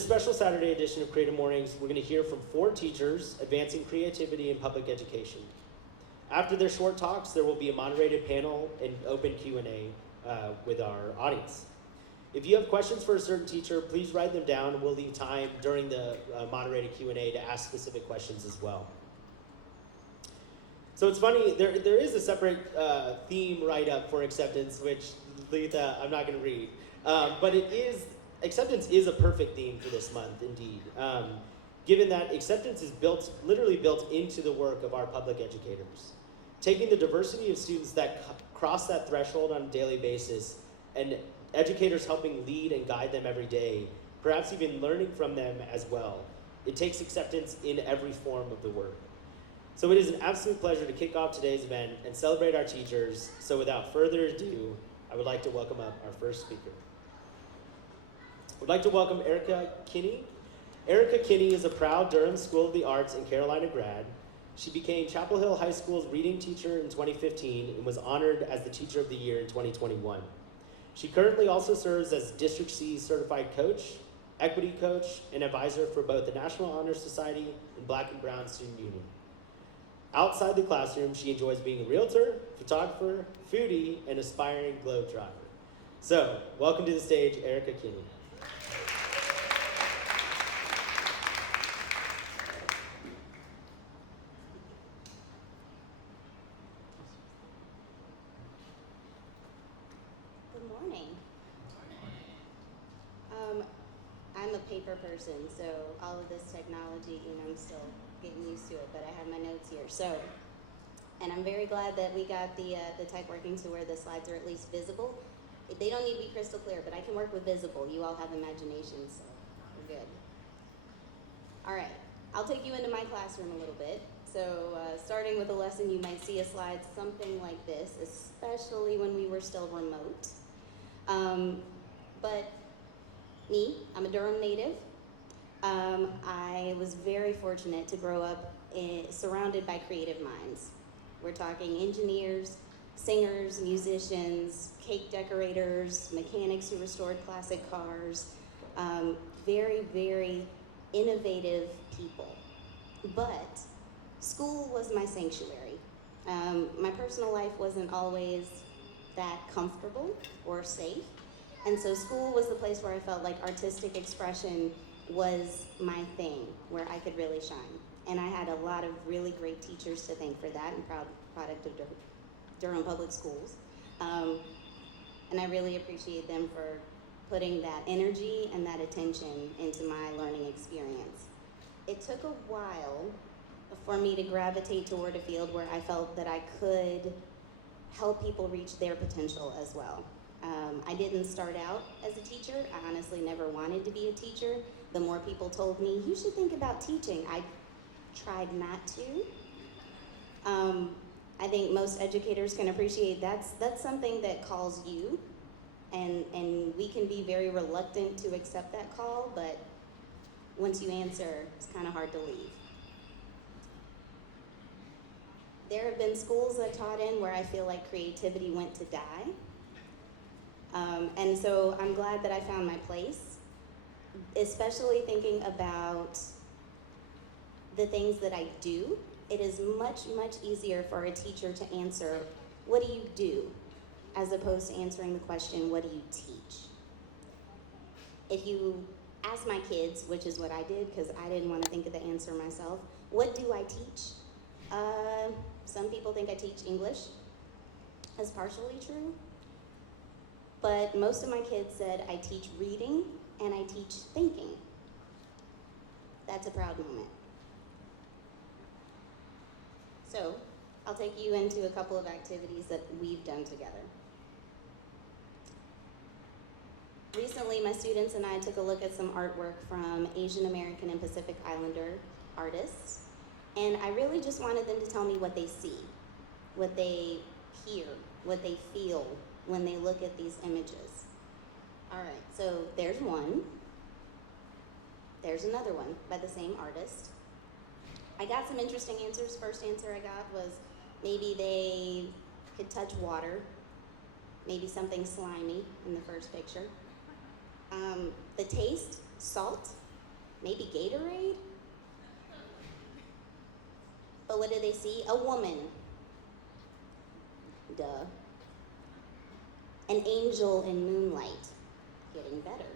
this special Saturday edition of Creative Mornings, we're going to hear from 4 teachers advancing creativity in public education. After their short talks, there will be a moderated panel and open Q&A with our audience. If you have questions for a certain teacher, please write them down, and we'll leave time during the moderated Q&A to ask specific questions as well. So it's funny, there is a separate theme write-up for acceptance, which Letha, I'm not going to read. But acceptance is a perfect theme for this month, indeed. Given that acceptance is literally built into the work of our public educators. Taking the diversity of students that cross that threshold on a daily basis, and educators helping lead and guide them every day, perhaps even learning from them as well. It takes acceptance in every form of the work. So it is an absolute pleasure to kick off today's event and celebrate our teachers. So without further ado, I would like to welcome up our first speaker. I would like to welcome Erica Kinney. Erica Kinney is a proud Durham School of the Arts and Carolina grad. She became Chapel Hill High School's reading teacher in 2015 and was honored as the Teacher of the Year in 2021. She currently also serves as District C certified coach, equity coach, and advisor for both the National Honor Society and Black and Brown Student Union. Outside the classroom, she enjoys being a realtor, photographer, foodie, and aspiring globetrotter. So, welcome to the stage, Erica Kinney. I'm a paper person, so all of this technology, I'm still getting used to it, but I have my notes here. And I'm very glad that we got the tech working to where the slides are at least visible. They don't need to be crystal clear, but I can work with visible. You all have imagination, so we're good. All right, I'll take you into my classroom a little bit. So starting with a lesson, you might see a slide something like this, especially when we were still remote. But me, I'm a Durham native. I was very fortunate to grow up surrounded by creative minds. We're talking engineers, singers, musicians, cake decorators, mechanics who restored classic cars, very, very innovative people. But school was my sanctuary. My personal life wasn't always that comfortable or safe. And so school was the place where I felt like artistic expression was my thing, where I could really shine. And I had a lot of really great teachers to thank for that, and proud product of Durham Public Schools. And I really appreciate them for putting that energy and that attention into my learning experience. It took a while for me to gravitate toward a field where I felt that I could help people reach their potential as well. I didn't start out as a teacher. I honestly never wanted to be a teacher. The more people told me, you should think about teaching, I tried not to. I think most educators can appreciate that's something that calls you, and we can be very reluctant to accept that call, but once you answer, it's kind of hard to leave. There have been schools I taught in where I feel like creativity went to die. And so I'm glad that I found my place, especially thinking about the things that I do. It is much, much easier for a teacher to answer, what do you do? As opposed to answering the question, what do you teach? If you ask my kids, which is what I did because I didn't want to think of the answer myself, what do I teach? Some people think I teach English. That's partially true. But most of my kids said I teach reading and I teach thinking. That's a proud moment. So I'll take you into a couple of activities that we've done together. Recently, my students and I took a look at some artwork from Asian American and Pacific Islander artists, and I really just wanted them to tell me what they see, what they hear, what they feel when they look at these images. All right, so there's one. There's another one by the same artist. I got some interesting answers. First answer I got was maybe they could touch water, maybe something slimy in the first picture. The taste, salt. maybe Gatorade? But what do they see? A woman. Duh. An angel in moonlight. Getting better.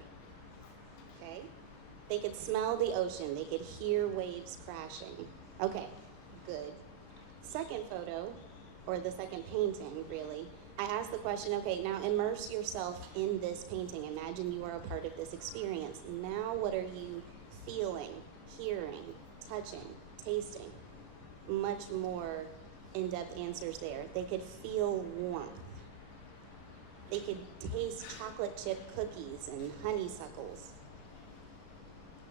Okay? They could smell the ocean. They could hear waves crashing. Okay, good. Second photo, or the second painting, really, I asked the question, okay, now immerse yourself in this painting. Imagine you are a part of this experience. Now what are you feeling, hearing, touching, tasting? Much more in-depth answers there. They could feel warmth. They could taste chocolate chip cookies and honeysuckles,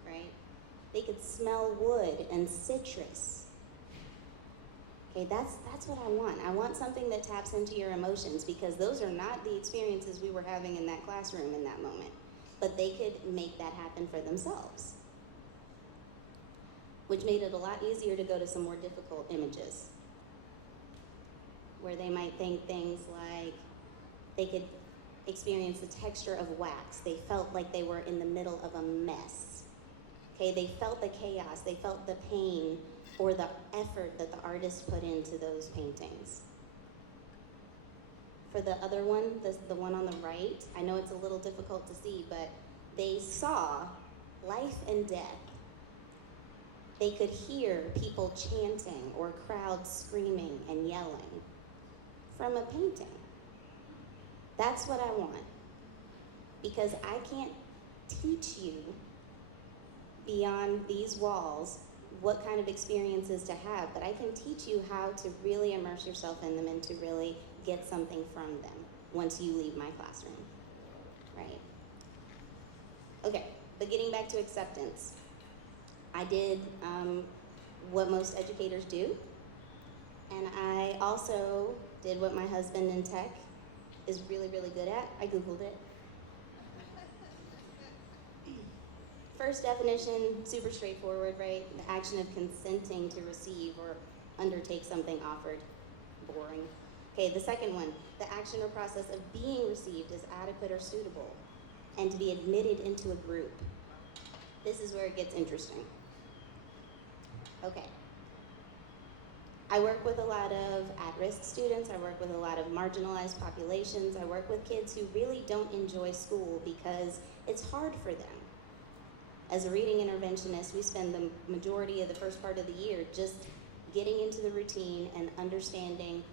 right? They could smell wood and citrus. Okay, that's what I want. I want something that taps into your emotions, because those are not the experiences we were having in that classroom in that moment. But they could make that happen for themselves, which made it a lot easier to go to some more difficult images, where they might think things like they could experience the texture of wax. They felt like they were in the middle of a mess. Okay, they felt the chaos, they felt the pain, or the effort that the artist put into those paintings. For the other one, the one on the right, I know it's a little difficult to see, but they saw life and death. They could hear people chanting or crowds screaming and yelling from a painting. That's what I want, because I can't teach you beyond these walls what kind of experiences to have, but I can teach you how to really immerse yourself in them and to really get something from them once you leave my classroom, right? Okay, but getting back to acceptance, I did what most educators do, and I also did what my husband in tech is really, really good at. I Googled it. First definition, super straightforward, right? The action of consenting to receive or undertake something offered. Boring. Okay, the second one, the action or process of being received as adequate or suitable and to be admitted into a group. This is where it gets interesting. Okay. I work with a lot of at-risk students. I work with a lot of marginalized populations. I work with kids who really don't enjoy school because it's hard for them. As a reading interventionist, we spend the majority of the first part of the year just getting into the routine and understanding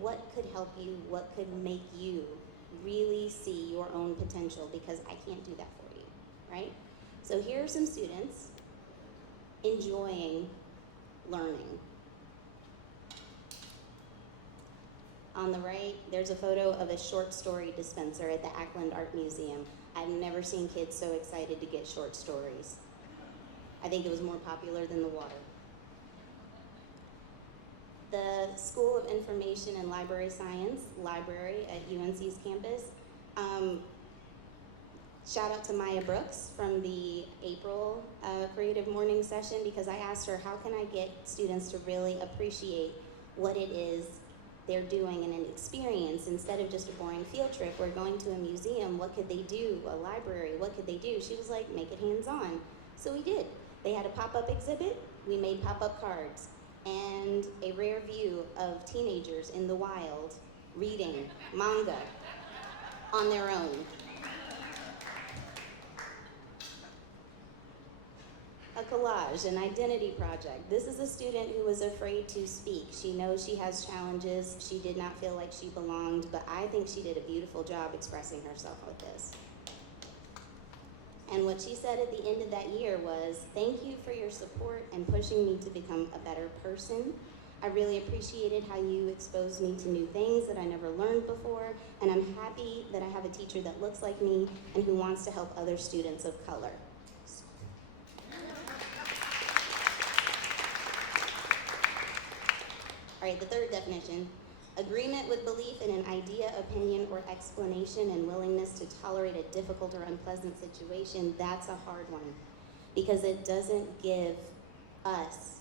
what could help you, what could make you really see your own potential, because I can't do that for you, right? So here are some students enjoying learning. On the right, there's a photo of a short story dispenser at the Ackland Art Museum. I've never seen kids so excited to get short stories. I think it was more popular than the water. The School of Information and Library Science library at UNC's campus. Shout out to Maya Brooks from the April Creative Mornings session, because I asked her, how can I get students to really appreciate what it is they're doing in an experience instead of just a boring field trip? We're going to a museum, what could they do? A library, what could they do? She was like, make it hands-on. So we did. They had a pop-up exhibit, we made pop-up cards, and a rare view of teenagers in the wild reading manga on their own. A collage, an identity project. This is a student who was afraid to speak. She knows she has challenges. She did not feel like she belonged, but I think she did a beautiful job expressing herself with this. And what she said at the end of that year was, thank you for your support and pushing me to become a better person. I really appreciated how you exposed me to new things that I never learned before, and I'm happy that I have a teacher that looks like me and who wants to help other students of color. All right, the third definition, agreement with belief in an idea, opinion, or explanation, and willingness to tolerate a difficult or unpleasant situation. That's a hard one, because it doesn't give us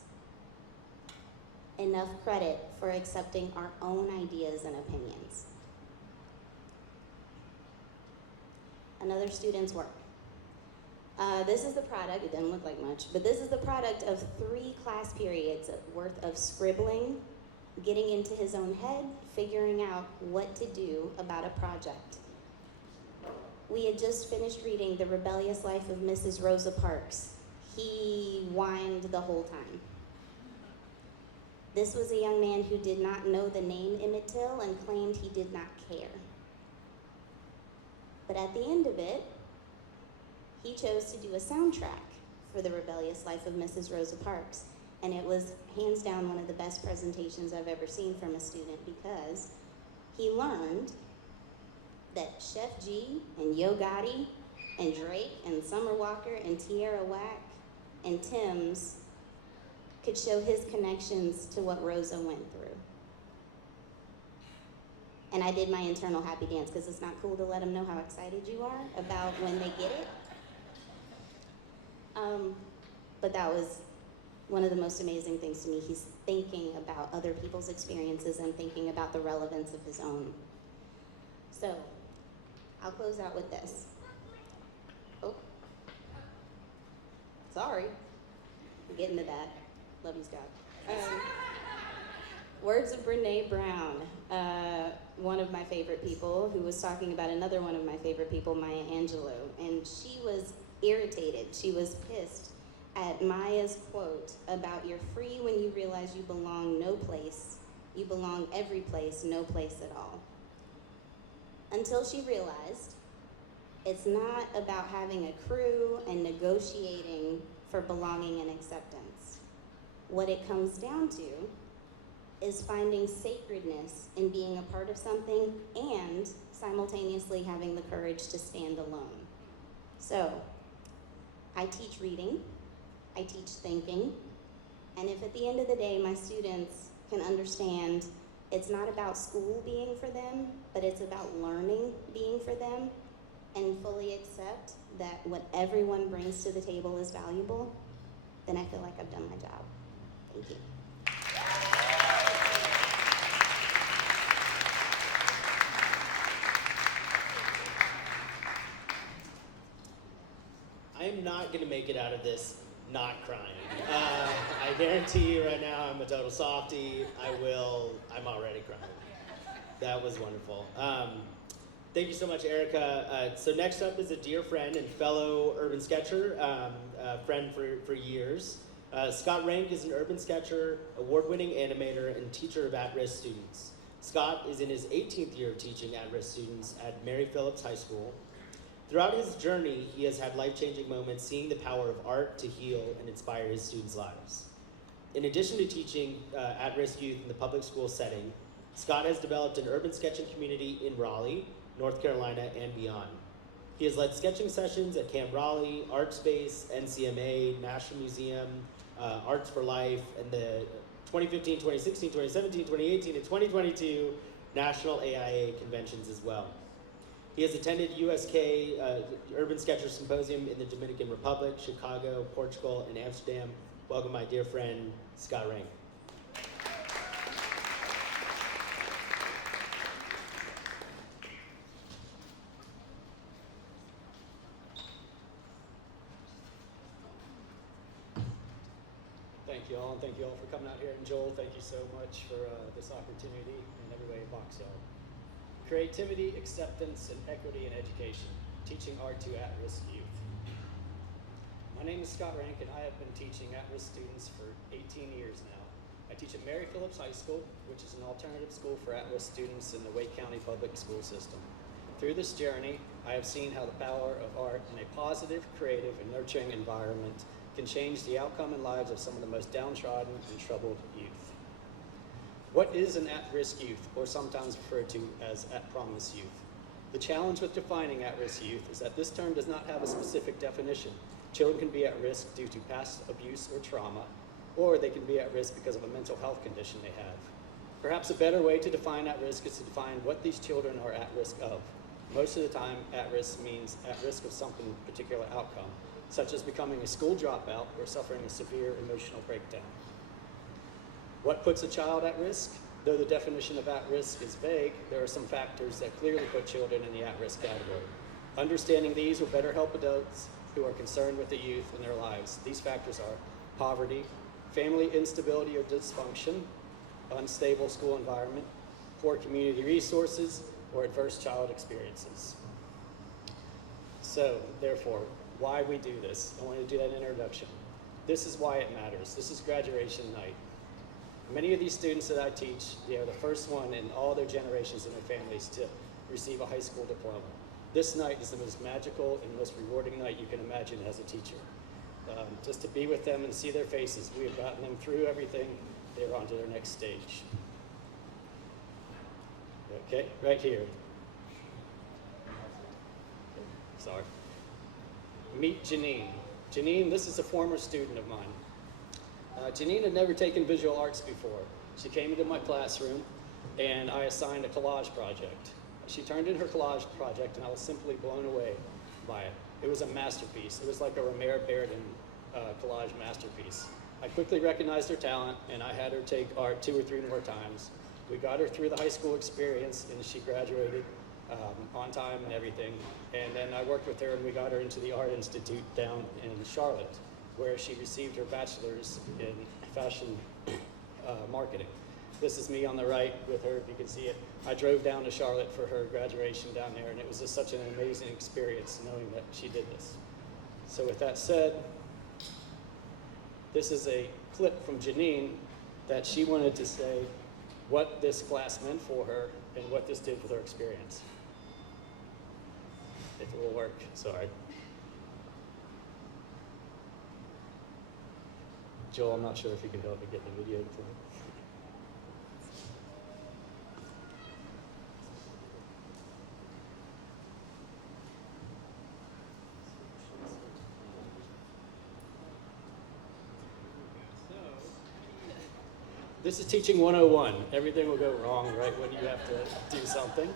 enough credit for accepting our own ideas and opinions. Another student's work. This is the product, it doesn't look like much, but this is the product of 3 class periods worth of scribbling, getting into his own head, figuring out what to do about a project. We had just finished reading The Rebellious Life of Mrs. Rosa Parks. He whined the whole time. This was a young man who did not know the name Emmett Till and claimed he did not care. But at the end of it, he chose to do a soundtrack for The Rebellious Life of Mrs. Rosa Parks. And it was hands down one of the best presentations I've ever seen from a student, because he learned that Chef G and Yo Gotti and Drake and Summer Walker and Tierra Whack and Tim's could show his connections to what Rosa went through. And I did my internal happy dance, because it's not cool to let them know how excited you are about when they get it. But that was one of the most amazing things to me. He's thinking about other people's experiences and thinking about the relevance of his own. So, I'll close out with this. Oh, sorry. I'm getting to that. Love you, Scott. Words of Brene Brown, one of my favorite people, who was talking about another one of my favorite people, Maya Angelou. And she was irritated. She was pissed at Maya's quote about "you're free when you realize you belong no place. You belong every place, no place at all." Until she realized it's not about having a crew and negotiating for belonging and acceptance. What it comes down to is finding sacredness in being a part of something and simultaneously having the courage to stand alone. So, I teach reading, I teach thinking, and if at the end of the day my students can understand it's not about school being for them, but it's about learning being for them, and fully accept that what everyone brings to the table is valuable, then I feel like I've done my job. Thank you. I am not going to make it out of this not crying. I guarantee you right now I'm a total softie. I'm already crying. That was wonderful. Thank you so much, Erica. So next up is a dear friend and fellow urban sketcher, a friend for years. Scott Rank is an urban sketcher, award-winning animator, and teacher of at-risk students. Scott is in his 18th year of teaching at-risk students at Mary Phillips High School. Throughout his journey, he has had life-changing moments seeing the power of art to heal and inspire his students' lives. In addition to teaching at-risk youth in the public school setting, Scott has developed an urban sketching community in Raleigh, North Carolina, and beyond. He has led sketching sessions at Camp Raleigh, Art Space, NCMA, National Museum, Arts for Life, and the 2015, 2016, 2017, 2018, and 2022 National AIA conventions as well. He has attended USK Urban Sketcher Symposium in the Dominican Republic, Chicago, Portugal, and Amsterdam. Welcome, my dear friend, Scott Rank. Thank you all, and thank you all for coming out here. And Joel, thank you so much for this opportunity in every way, Box Hill. Creativity, acceptance, and equity in education, teaching art to at-risk youth. My name is Scott Rank, and I have been teaching at-risk students for 18 years now. I teach at Mary Phillips High School, which is an alternative school for at-risk students in the Wake County public school system. Through this journey, I have seen how the power of art in a positive, creative, and nurturing environment can change the outcome and lives of some of the most downtrodden and troubled youth. What is an at-risk youth, or sometimes referred to as at-promise youth? The challenge with defining at-risk youth is that this term does not have a specific definition. Children can be at risk due to past abuse or trauma, or they can be at risk because of a mental health condition they have. Perhaps a better way to define at-risk is to define what these children are at risk of. Most of the time, at-risk means at risk of something particular outcome, such as becoming a school dropout or suffering a severe emotional breakdown. What puts a child at risk? Though the definition of at-risk is vague, there are some factors that clearly put children in the at-risk category. Understanding these will better help adults who are concerned with the youth in their lives. These factors are poverty, family instability or dysfunction, unstable school environment, poor community resources, or adverse child experiences. So, therefore, why we do this? I want to do that introduction. This is why it matters. This is graduation night. Many of these students that I teach, they are the first one in all their generations and their families to receive a high school diploma. This night is the most magical and most rewarding night you can imagine as a teacher. Just to be with them and see their faces. We have gotten them through everything. They're on to their next stage. Okay, right here. Sorry. Meet Janine. Janine, this is a former student of mine. Janine had never taken visual arts before. She came into my classroom and I assigned a collage project. She turned in her collage project and I was simply blown away by it. It was a masterpiece. It was like a Romare Bearden collage masterpiece. I quickly recognized her talent and I had her take art 2 or 3 more times. We got her through the high school experience and she graduated on time and everything. And then I worked with her and we got her into the Art Institute down in Charlotte, where she received her bachelor's in fashion marketing. This is me on the right with her, if you can see it. I drove down to Charlotte for her graduation down there, and it was just such an amazing experience knowing that she did this. So with that said, this is a clip from Janine that she wanted to say what this class meant for her and what this did with her experience. If it will work, sorry. Joel, I'm not sure if you can help me get the video to play. This is teaching 101. Everything will go wrong right when you have to do something.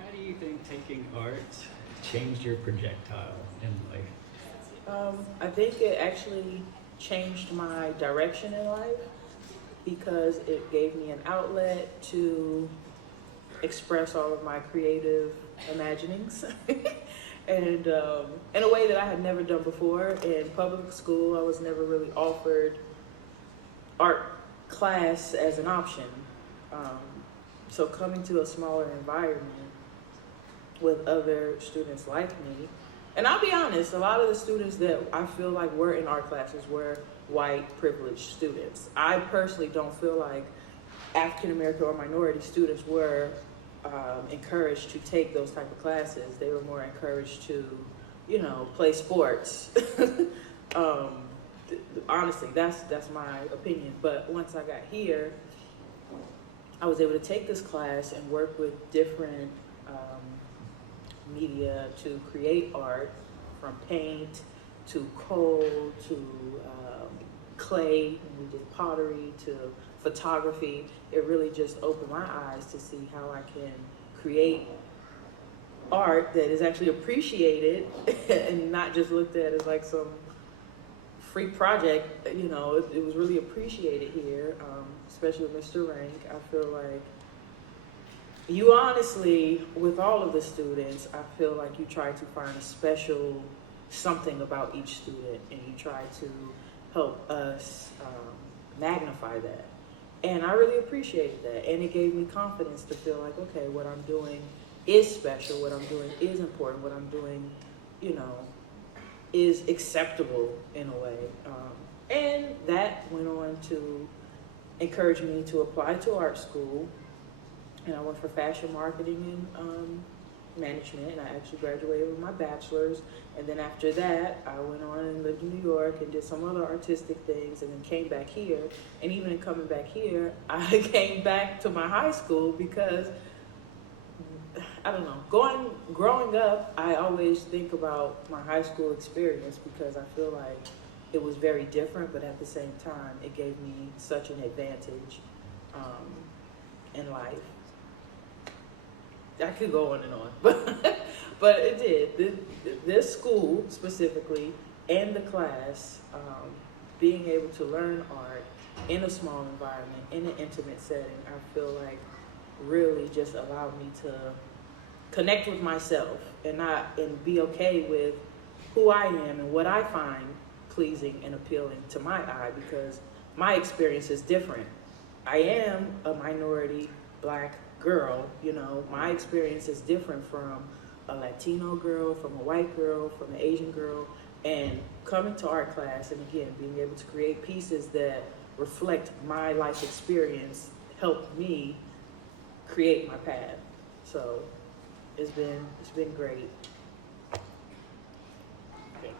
How do you think taking art changed your projectile in life? I think it actually changed my direction in life because it gave me an outlet to express all of my creative imaginings and in a way that I had never done before. In public school, I was never really offered art class as an option. So coming to a smaller environment with other students like me, and I'll be honest, a lot of the students that I feel like were in art classes were white, privileged students. I personally don't feel like African American or minority students were encouraged to take those type of classes. They were more encouraged to, play sports. Honestly, that's my opinion. But once I got here, I was able to take this class and work with different media to create art, from paint to coal to clay, and we did pottery to photography. It really just opened my eyes to see how I can create art that is actually appreciated and not just looked at as like some free project. It was really appreciated here, especially with Mr. Rank. I feel like you honestly, with all of the students, I feel like you try to find a special something about each student and you try to help us magnify that. And I really appreciated that. And it gave me confidence to feel like, okay, what I'm doing is special, what I'm doing is important, what I'm doing, is acceptable in a way. And that went on to encourage me to apply to art school. And I went for fashion marketing and management, and I actually graduated with my bachelor's. And then after that, I went on and lived in New York and did some other artistic things, and then came back here. And even in coming back here, I came back to my high school because, I don't know, growing up, I always think about my high school experience because I feel like it was very different, but at the same time, it gave me such an advantage in life. I could go on and on, but it did. This school specifically and the class, being able to learn art in a small environment, in an intimate setting, I feel like really just allowed me to connect with myself and be okay with who I am and what I find pleasing and appealing to my eye, because my experience is different. I am a minority Black girl, you know, my experience is different from a Latino girl, from a white girl, from an Asian girl, and coming to art class and again being able to create pieces that reflect my life experience helped me create my path. So it's been great. Okay.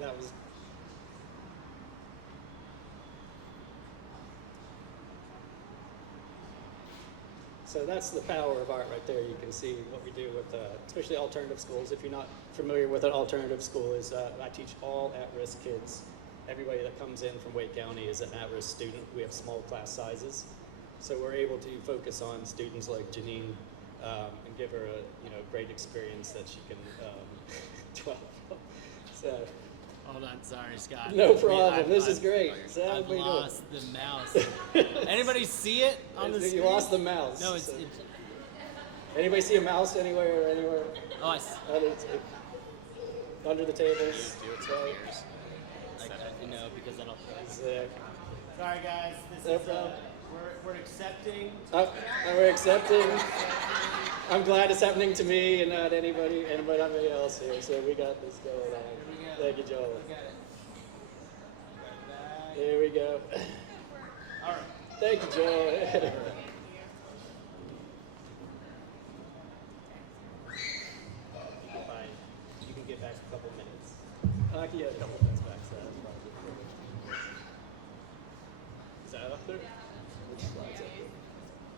That was So that's the power of art right there. You can see what we do with, especially alternative schools. If you're not familiar with an alternative school, is I teach all at-risk kids. Everybody that comes in from Wake County is an at-risk student. We have small class sizes, so we're able to focus on students like Janine and give her a great experience that she can dwell on. So. Hold on, sorry, Scott. No problem. This is great. So how I've we doing? lost the mouse. Anybody see it on the screen? You lost the mouse. No, so. Anybody see a mouse anywhere? Oh, Under the tables. Because that'll. Exactly. Sorry guys, No problem. we're accepting. We're accepting. I'm glad it's happening to me and not anybody else here. So we got this going on. Thank you, Joel. Here we go. All right. Thank you, Joel. You can get back a couple minutes. I can get a couple minutes back. So that's probably Is that up there? Which slide's up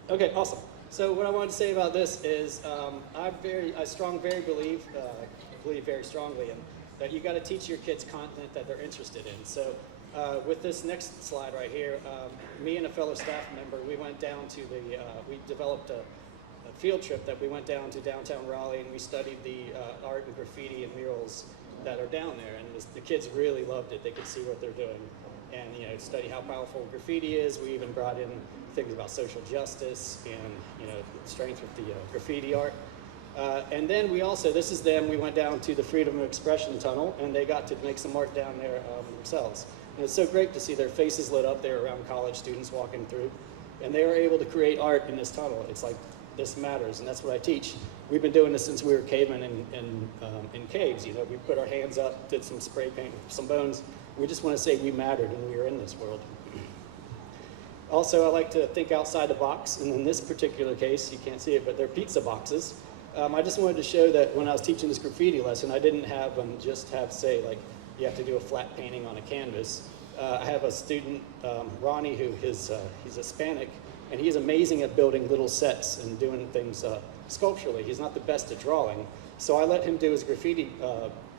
there? Okay, awesome. So what I wanted to say about this is I very believe very strongly in that you got to teach your kids content that they're interested in. So with this next slide right here, me and a fellow staff member, we went down to we developed a field trip that we went down to downtown Raleigh, and we studied the art and graffiti and murals that are down there. And the kids really loved it. They could see what they're doing and study how powerful graffiti is. We even brought in things about social justice and strength with the graffiti art. And then we also, this is them, we went down to the Freedom of Expression Tunnel, and they got to make some art down there themselves. And it's so great to see their faces lit up there around college students walking through. And they were able to create art in this tunnel. It's like, this matters, and that's what I teach. We've been doing this since we were cavemen in caves. We put our hands up, did some spray paint with some bones. We just want to say we mattered and we were in this world. Also, I like to think outside the box, and in this particular case, you can't see it, but they're pizza boxes. I just wanted to show that when I was teaching this graffiti lesson, I didn't have them just say, like, you have to do a flat painting on a canvas. I have a student, Ronnie, who he's Hispanic, and he's amazing at building little sets and doing things sculpturally. He's not the best at drawing, so I let him do his graffiti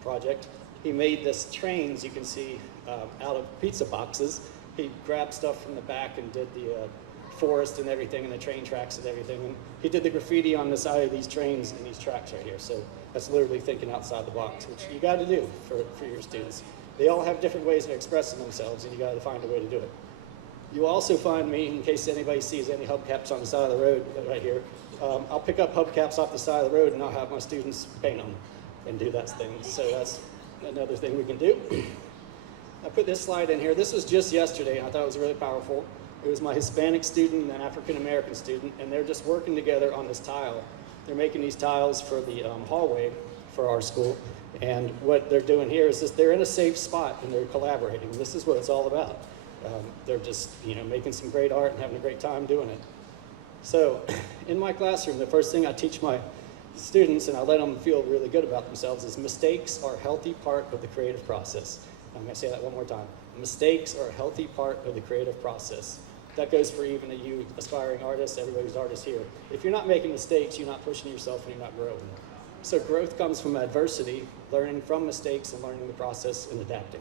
project. He made this trains, you can see, out of pizza boxes. He grabbed stuff from the back and did the forest and everything, and the train tracks and everything. And he did the graffiti on the side of these trains and these tracks right here. So that's literally thinking outside the box, which you got to do for your students. They all have different ways of expressing themselves, and you got to find a way to do it. You also find me, in case anybody sees any hubcaps on the side of the road right here, I'll pick up hubcaps off the side of the road and I'll have my students paint them and do that thing. So that's another thing we can do. I put this slide in here. This was just yesterday, and I thought it was really powerful. It was my Hispanic student and an African-American student, and they're just working together on this tile. They're making these tiles for the hallway for our school, and what they're doing here is they're in a safe spot and they're collaborating. This is what it's all about. They're just making some great art and having a great time doing it. So in my classroom, the first thing I teach my students, and I let them feel really good about themselves, is mistakes are a healthy part of the creative process. I'm going to say that one more time. Mistakes are a healthy part of the creative process. That goes for even you aspiring artists, everybody who's artists here. If you're not making mistakes, you're not pushing yourself and you're not growing. So growth comes from adversity, learning from mistakes and learning the process and adapting.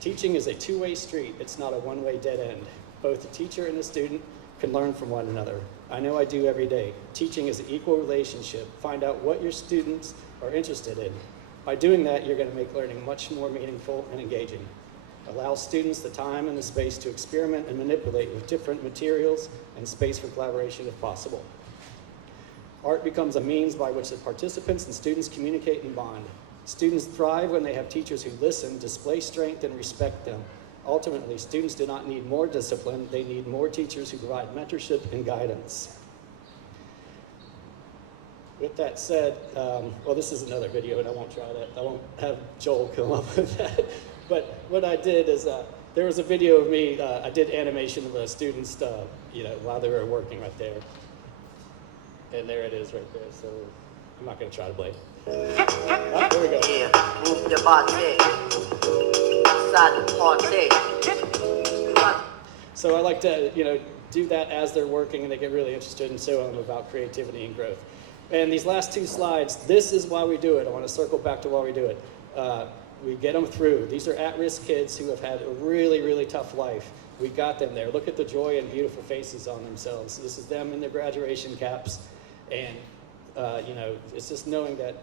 Teaching is a two-way street. It's not a one-way dead end. Both the teacher and the student can learn from one another. I know I do every day. Teaching is an equal relationship. Find out what your students are interested in. By doing that, you're going to make learning much more meaningful and engaging. Allow students the time and the space to experiment and manipulate with different materials and space for collaboration if possible. Art becomes a means by which the participants and students communicate and bond. Students thrive when they have teachers who listen, display strength, and respect them. Ultimately, students do not need more discipline, they need more teachers who provide mentorship and guidance. With that said, well, this is another video, and I won't try that. I won't have Joel come up with that. But what I did is, there was a video of me, I did animation of the students, while they were working right there. And there it is right there, so I'm not gonna try to play. Oh, there we go. Yeah, move your body. Outside the party. So I like to, do that as they're working and they get really interested and show them about creativity and growth. And these last two slides, this is why we do it. I want to circle back to why we do it. We get them through. These are at-risk kids who have had a really, really tough life. We got them there. Look at the joy and beautiful faces on themselves. This is them in their graduation caps. And, it's just knowing that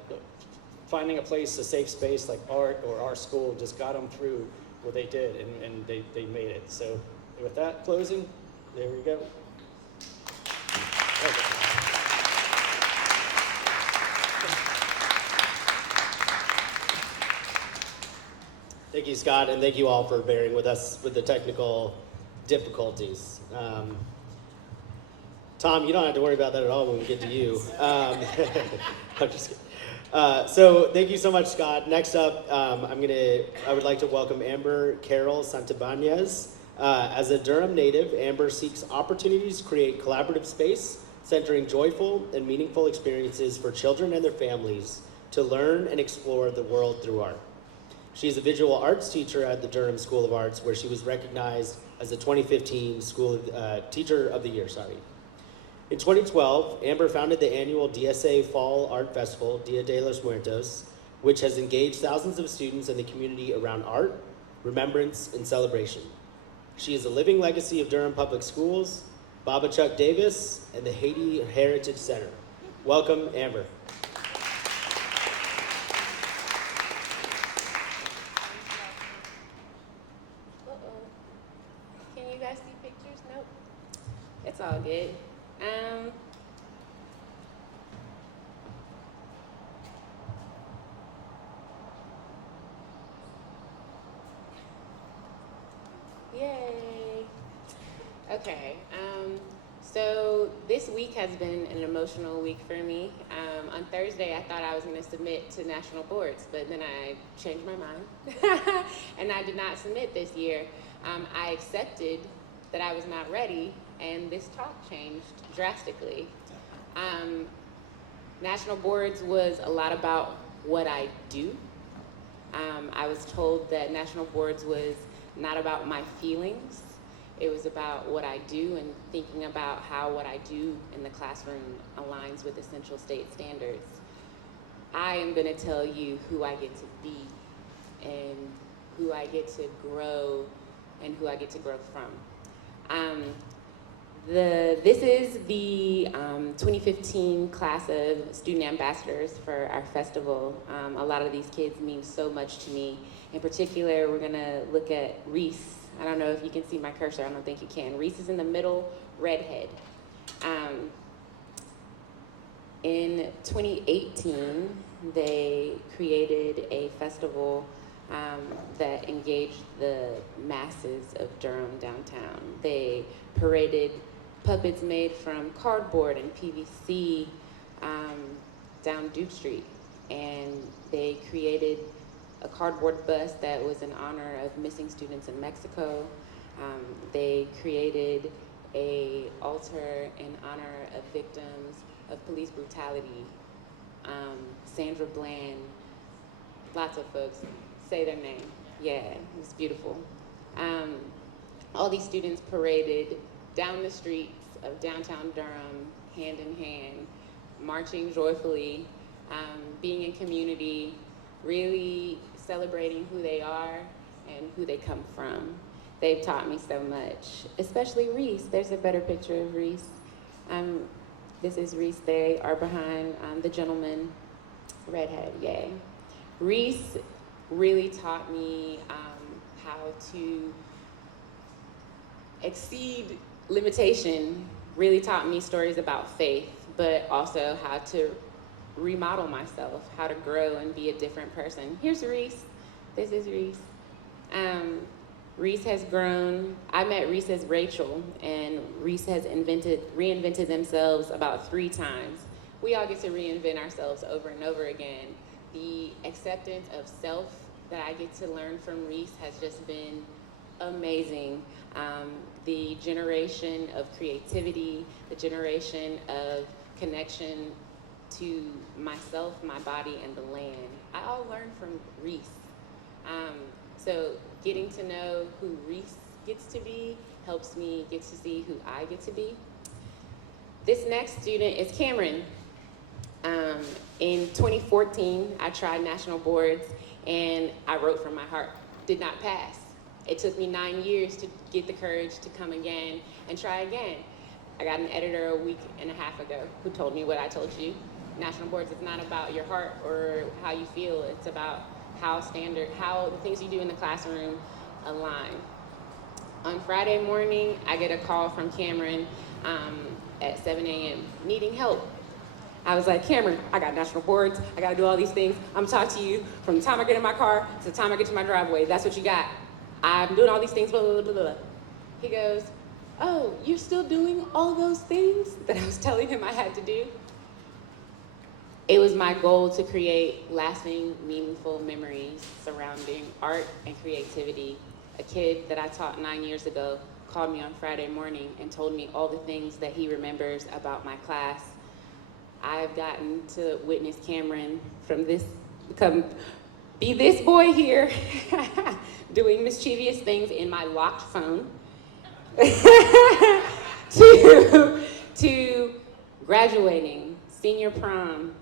finding a place, a safe space like art or our school just got them through what they did, and they made it. So with that closing, there we go. Okay. Thank you, Scott, and thank you all for bearing with us with the technical difficulties. Tom, you don't have to worry about that at all when we get to you. I'm just kidding. So thank you so much, Scott. Next up, I would like to welcome Amber Carol Santabanez. As a Durham native, Amber seeks opportunities to create collaborative space, centering joyful and meaningful experiences for children and their families to learn and explore the world through art. She is a visual arts teacher at the Durham School of Arts, where she was recognized as the 2015 Teacher of the Year. In 2012, Amber founded the annual DSA Fall Art Festival, Dia de los Muertos, which has engaged thousands of students in the community around art, remembrance, and celebration. She is a living legacy of Durham Public Schools, Baba Chuck Davis, and the Haiti Heritage Center. Welcome, Amber. Can you guys see pictures? Nope. It's all good. Yay. Okay. So this week has been an emotional week for me. On Thursday, I thought I was going to submit to national boards, but then I changed my mind, and I did not submit this year. I accepted that I was not ready, and this talk changed drastically. National boards was a lot about what I do. I was told that national boards was not about my feelings. It was about what I do and thinking about how what I do in the classroom aligns with essential state standards. I am going to tell you who I get to be and who I get to grow and who I get to grow from. This is the 2015 class of student ambassadors for our festival. A lot of these kids mean so much to me. In particular, we're gonna look at Reese. I don't know if you can see my cursor, I don't think you can. Reese is in the middle, redhead. In 2018, they created a festival that engaged the masses of Durham downtown. They paraded puppets made from cardboard and PVC down Duke Street. And they created a cardboard bus that was in honor of missing students in Mexico. They created a altar in honor of victims of police brutality. Sandra Bland, lots of folks say their name. Yeah, it was beautiful. All these students paraded down the streets of downtown Durham, hand in hand, marching joyfully being in community, really celebrating who they are and who they come from. They've taught me so much, especially Reese. There's a better picture of Reese. This is Reese. They are behind the gentleman, redhead, yay. Reese really taught me how to exceed limitation, really taught me stories about faith, but also how to remodel myself, how to grow and be a different person. Here's Reese. This is Reese. Reese has grown. I met Reese as Rachel, and Reese has reinvented themselves about 3 times. We all get to reinvent ourselves over and over again. The acceptance of self that I get to learn from Reese has just been amazing. The generation of creativity, the generation of connection to myself, my body, and the land. I all learned from Reese. So getting to know who Reese gets to be helps me get to see who I get to be. This next student is Cameron. In 2014, I tried national boards and I wrote from my heart, did not pass. It took me 9 years to get the courage to come again and try again. I got an editor a week and a half ago who told me what I told you. National boards is not about your heart or how you feel. It's about how the things you do in the classroom align. On Friday morning, I get a call from Cameron at 7 a.m. needing help. I was like, Cameron, I got national boards. I got to do all these things. I'm talking to you from the time I get in my car to the time I get to my driveway. That's what you got. I'm doing all these things, blah, blah, blah, blah. He goes, oh, you're still doing all those things that I was telling him I had to do? It was my goal to create lasting, meaningful memories surrounding art and creativity. A kid that I taught 9 years ago called me on Friday morning and told me all the things that he remembers about my class. I've gotten to witness Cameron from be this boy here, doing mischievous things in my locked phone, to graduating, senior prom.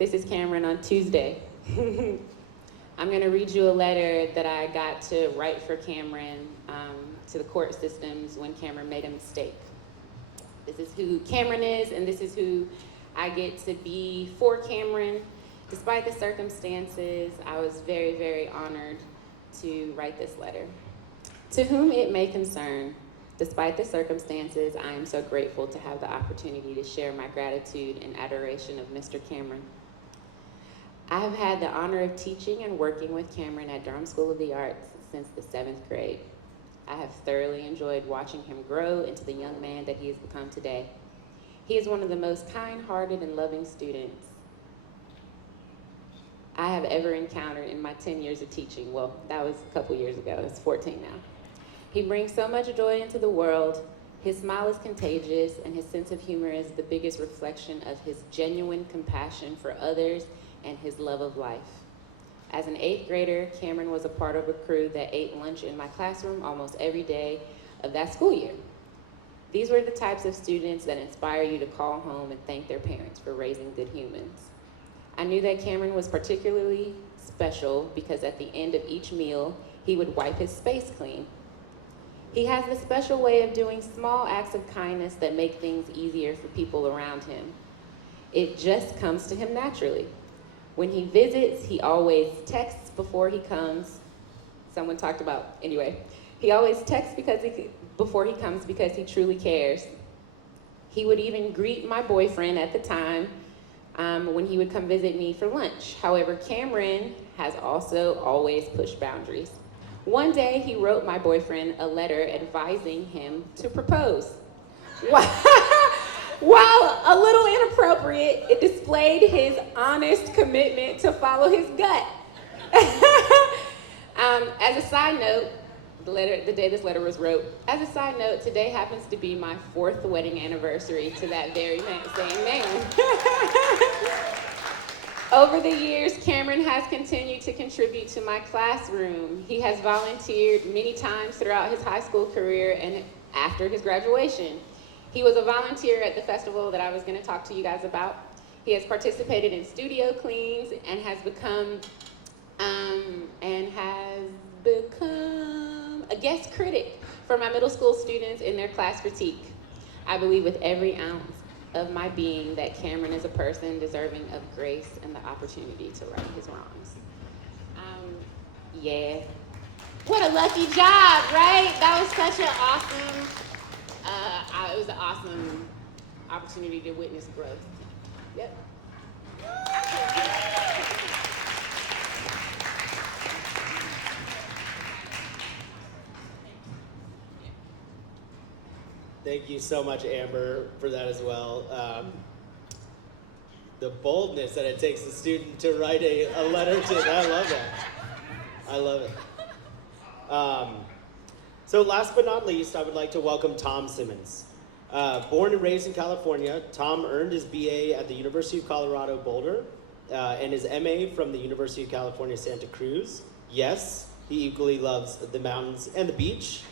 This is Cameron on Tuesday. I'm gonna read you a letter that I got to write for Cameron to the court systems when Cameron made a mistake. This is who Cameron is, and this is who I get to be for Cameron. Despite the circumstances, I was very, very honored to write this letter. To whom it may concern, despite the circumstances, I am so grateful to have the opportunity to share my gratitude and adoration of Mr. Cameron. I have had the honor of teaching and working with Cameron at Durham School of the Arts since the 7th grade. I have thoroughly enjoyed watching him grow into the young man that he has become today. He is one of the most kind-hearted and loving students I have ever encountered in my 10 years of teaching. Well, that was a couple years ago. It's 14 now. He brings so much joy into the world. His smile is contagious, and his sense of humor is the biggest reflection of his genuine compassion for others and his love of life. As an 8th grader, Cameron was a part of a crew that ate lunch in my classroom almost every day of that school year. These were the types of students that inspire you to call home and thank their parents for raising good humans. I knew that Cameron was particularly special because at the end of each meal, he would wipe his space clean. He has this special way of doing small acts of kindness that make things easier for people around him. It just comes to him naturally. When he visits, he always texts before he comes. He always texts before he comes because he truly cares. He would even greet my boyfriend at the time when he would come visit me for lunch. However, Cameron has also always pushed boundaries. One day, he wrote my boyfriend a letter advising him to propose. While a little inappropriate, it displayed his honest commitment to follow his gut. As a side note, the day this letter was wrote, as a side note, today happens to be my 4th wedding anniversary to that very same man. Over the years, Cameron has continued to contribute to my classroom. He has volunteered many times throughout his high school career and after his graduation. He was a volunteer at the festival that I was going to talk to you guys about. He has participated in studio cleans and has become a guest critic for my middle school students in their class critique. I believe with every ounce of my being that Cameron is a person deserving of grace and the opportunity to right his wrongs. Yeah. What a lucky job, right? That was such an awesome, it was an awesome opportunity to witness growth. Yep. Thank you so much, Amber, for that as well. The boldness that it takes a student to write a letter to, I love that. I love it. So last but not least, I would like to welcome Tom Simmons. Born and raised in California, Tom earned his BA at the University of Colorado Boulder and his MA from the University of California, Santa Cruz. Yes, he equally loves the mountains and the beach.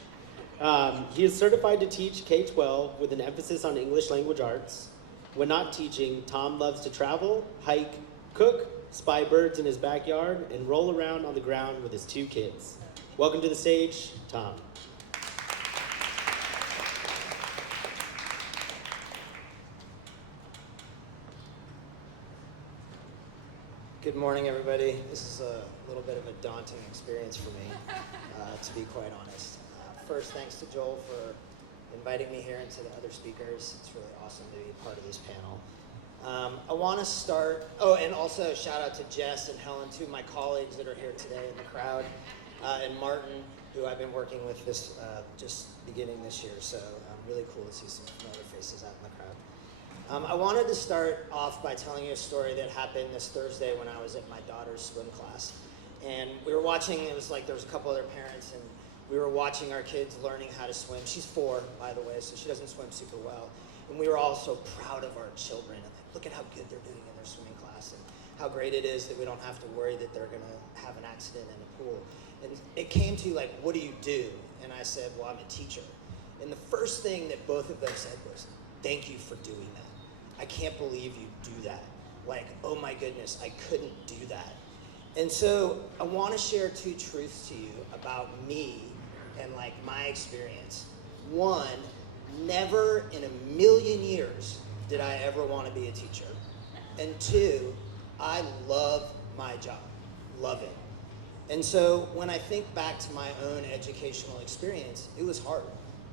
He is certified to teach K-12 with an emphasis on English language arts. When not teaching, Tom loves to travel, hike, cook, spy birds in his backyard, and roll around on the ground with his 2 kids. Welcome to the stage, Tom. Good morning, everybody. This is a little bit of a daunting experience for me, to be quite honest. First, thanks to Joel for inviting me here and to the other speakers. It's really awesome to be part of this panel. I want to start, and also shout out to Jess and Helen, two of my colleagues that are here today in the crowd, and Martin, who I've been working with this just beginning this year, so really cool to see some familiar faces out in the crowd. I wanted to start off by telling you a story that happened this Thursday when I was at my daughter's swim class. And we were watching, it was like there was a couple other parents, and we were watching our kids learning how to swim. She's 4, by the way, so she doesn't swim super well. And we were all so proud of our children. And like, look at how good they're doing in their swimming class, and how great it is that we don't have to worry that they're gonna have an accident in a pool. And it came to like, what do you do? And I said, well, I'm a teacher. And the first thing that both of them said was, thank you for doing that. I can't believe you do that. Like, oh my goodness, I couldn't do that. And so I want to share 2 truths to you about me and like my experience. One, never in a million years did I ever want to be a teacher. And 2, I love my job, love it. And so when I think back to my own educational experience, it was hard,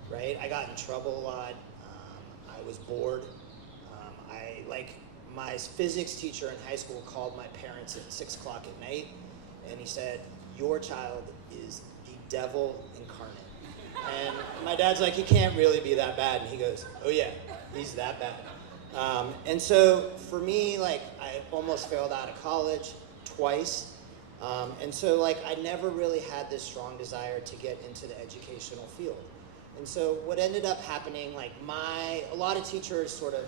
right? I got in trouble a lot. I was bored. My physics teacher in high school called my parents at 6 o'clock at night, and he said, your child is the devil incarnate. And my dad's like, he can't really be that bad. And he goes, oh yeah, he's that bad. And so for me, like, I almost failed out of college twice. And so like, I never really had this strong desire to get into the educational field. And so what ended up happening, like a lot of teachers sort of,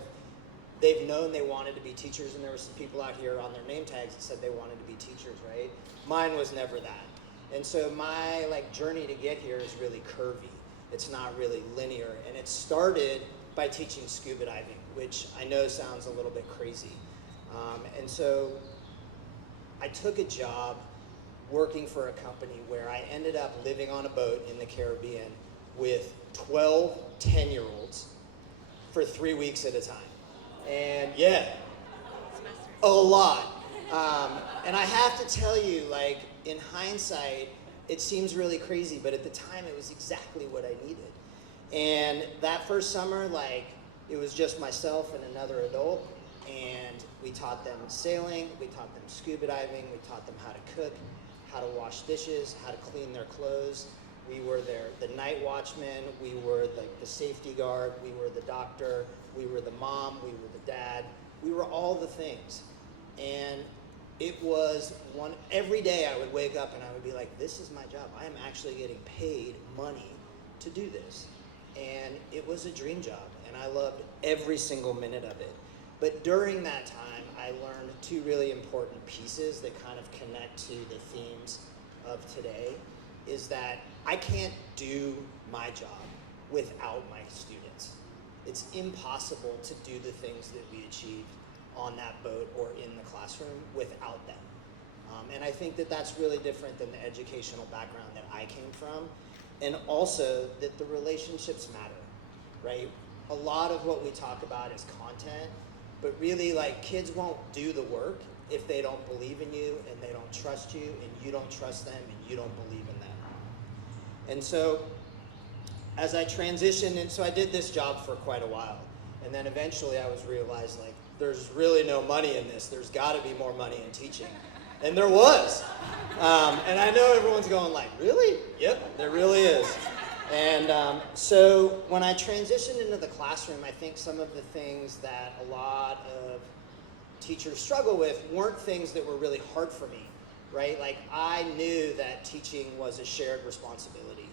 they've known they wanted to be teachers, and there were some people out here on their name tags that said they wanted to be teachers, right? Mine was never that. And so my like journey to get here is really curvy. It's not really linear. And it started by teaching scuba diving, which I know sounds a little bit crazy. And so I took a job working for a company where I ended up living on a boat in the Caribbean with 12 10-year-olds for 3 weeks at a time. And yeah, a lot. And I have to tell you, like, in hindsight, it seems really crazy, but at the time it was exactly what I needed. And that first summer, like, it was just myself and another adult, and we taught them sailing, we taught them scuba diving, we taught them how to cook, how to wash dishes, how to clean their clothes. We were the night watchman, we were like the safety guard, we were the doctor, we were the mom, we were the dad, we were all the things. And it was every day I would wake up and I would be like, this is my job. I am actually getting paid money to do this. And it was a dream job, and I loved every single minute of it. But during that time, I learned 2 really important pieces that kind of connect to the themes of today, is that I can't do my job without my students. It's impossible to do the things that we achieved on that boat or in the classroom without them. And I think that that's really different than the educational background that I came from. And also that the relationships matter, right? A lot of what we talk about is content, but really like kids won't do the work if they don't believe in you and they don't trust you and you don't trust them and you don't believe in them. And so as I transitioned, and so I did this job for quite a while. And then eventually I was realized like, there's really no money in this. There's gotta be more money in teaching. And there was. And I know everyone's going like, really? Yep, there really is. And so when I transitioned into the classroom, I think some of the things that a lot of teachers struggle with weren't things that were really hard for me, right? Like I knew that teaching was a shared responsibility.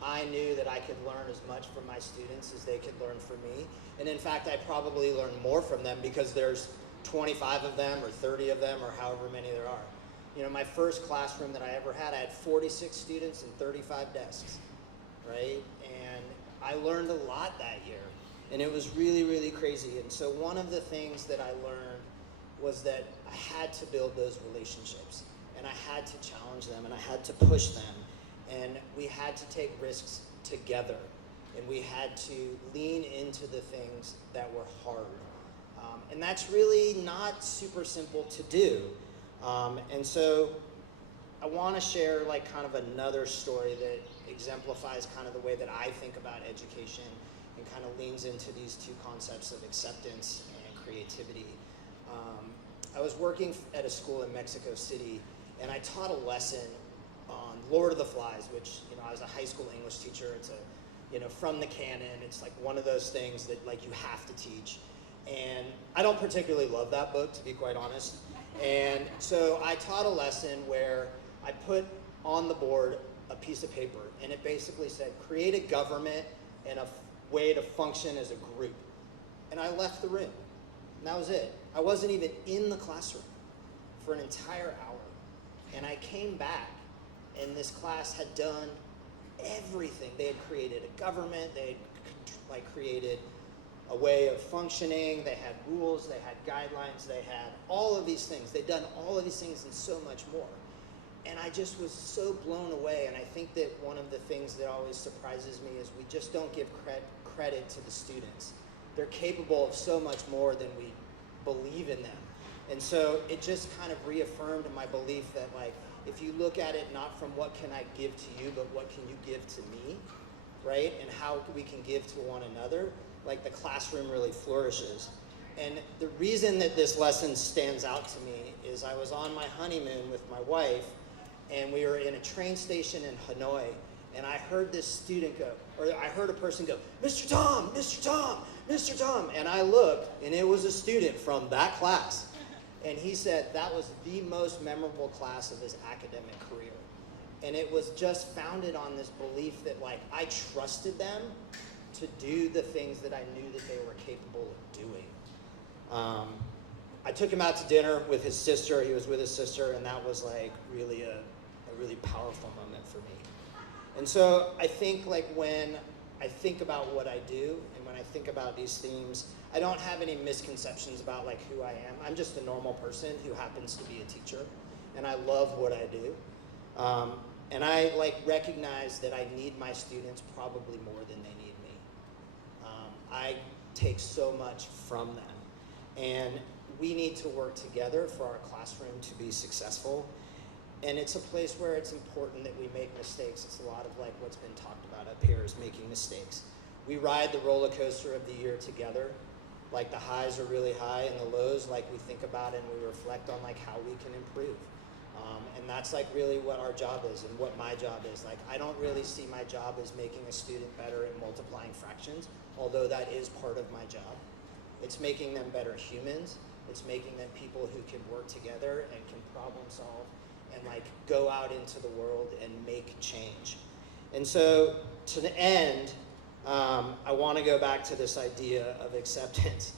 I knew that I could learn as much from my students as they could learn from me. And in fact, I probably learned more from them because there's 25 of them or 30 of them or however many there are. You know, my first classroom that I ever had, I had 46 students and 35 desks, right? And I learned a lot that year. And it was really, really crazy. And so one of the things that I learned was that I had to build those relationships. And I had to challenge them and I had to push them. And we had to take risks together. And we had to lean into the things that were hard. And that's really not super simple to do. And so I want to share like kind of another story that exemplifies kind of the way that I think about education and kind of leans into these two concepts of acceptance and creativity. I was working at a school in Mexico City, and I taught a lesson on Lord of the Flies, which, you know, I was a high school English teacher. It's a, you know, from the canon. It's like one of those things that like you have to teach. And I don't particularly love that book, to be quite honest. And so I taught a lesson where I put on the board a piece of paper, and it basically said, create a government and a way to function as a group. And I left the room, and that was it. I wasn't even in the classroom for an entire hour. And I came back, and this class had done everything. They had created a government, they had created a way of functioning, they had rules, they had guidelines, they had all of these things. They'd done all of these things and so much more. And I just was so blown away, and I think that one of the things that always surprises me is we just don't give credit to the students. They're capable of so much more than we believe in them. And so it just kind of reaffirmed my belief that like, if you look at it not from what can I give to you, but what can you give to me, right? And how we can give to one another, like the classroom really flourishes. And the reason that this lesson stands out to me is I was on my honeymoon with my wife, and we were in a train station in Hanoi, and I heard this student go, or I heard a person go, Mr. Tom, Mr. Tom, Mr. Tom. And I looked, and it was a student from that class. And he said that was the most memorable class of his academic career. And it was just founded on this belief that like I trusted them to do the things that I knew that they were capable of doing. I took him out to dinner with his sister. He was with his sister, and that was like really a really powerful moment for me. And so I think like when I think about what I do and when I think about these themes, I don't have any misconceptions about like who I am. I'm just a normal person who happens to be a teacher, and I love what I do. And I like recognize that I need my students probably more than they need me. I take so much from them, and we need to work together for our classroom to be successful. And it's a place where it's important that we make mistakes. It's a lot of like what's been talked about up here is making mistakes. We ride the roller coaster of the year together. Like the highs are really high and the lows, like we think about it and we reflect on like how we can improve. And that's like really what our job is and what my job is. Like I don't really see my job as making a student better at multiplying fractions, although that is part of my job. It's making them better humans. It's making them people who can work together and can problem solve and like go out into the world and make change. And so to the end, I want to go back to this idea of acceptance.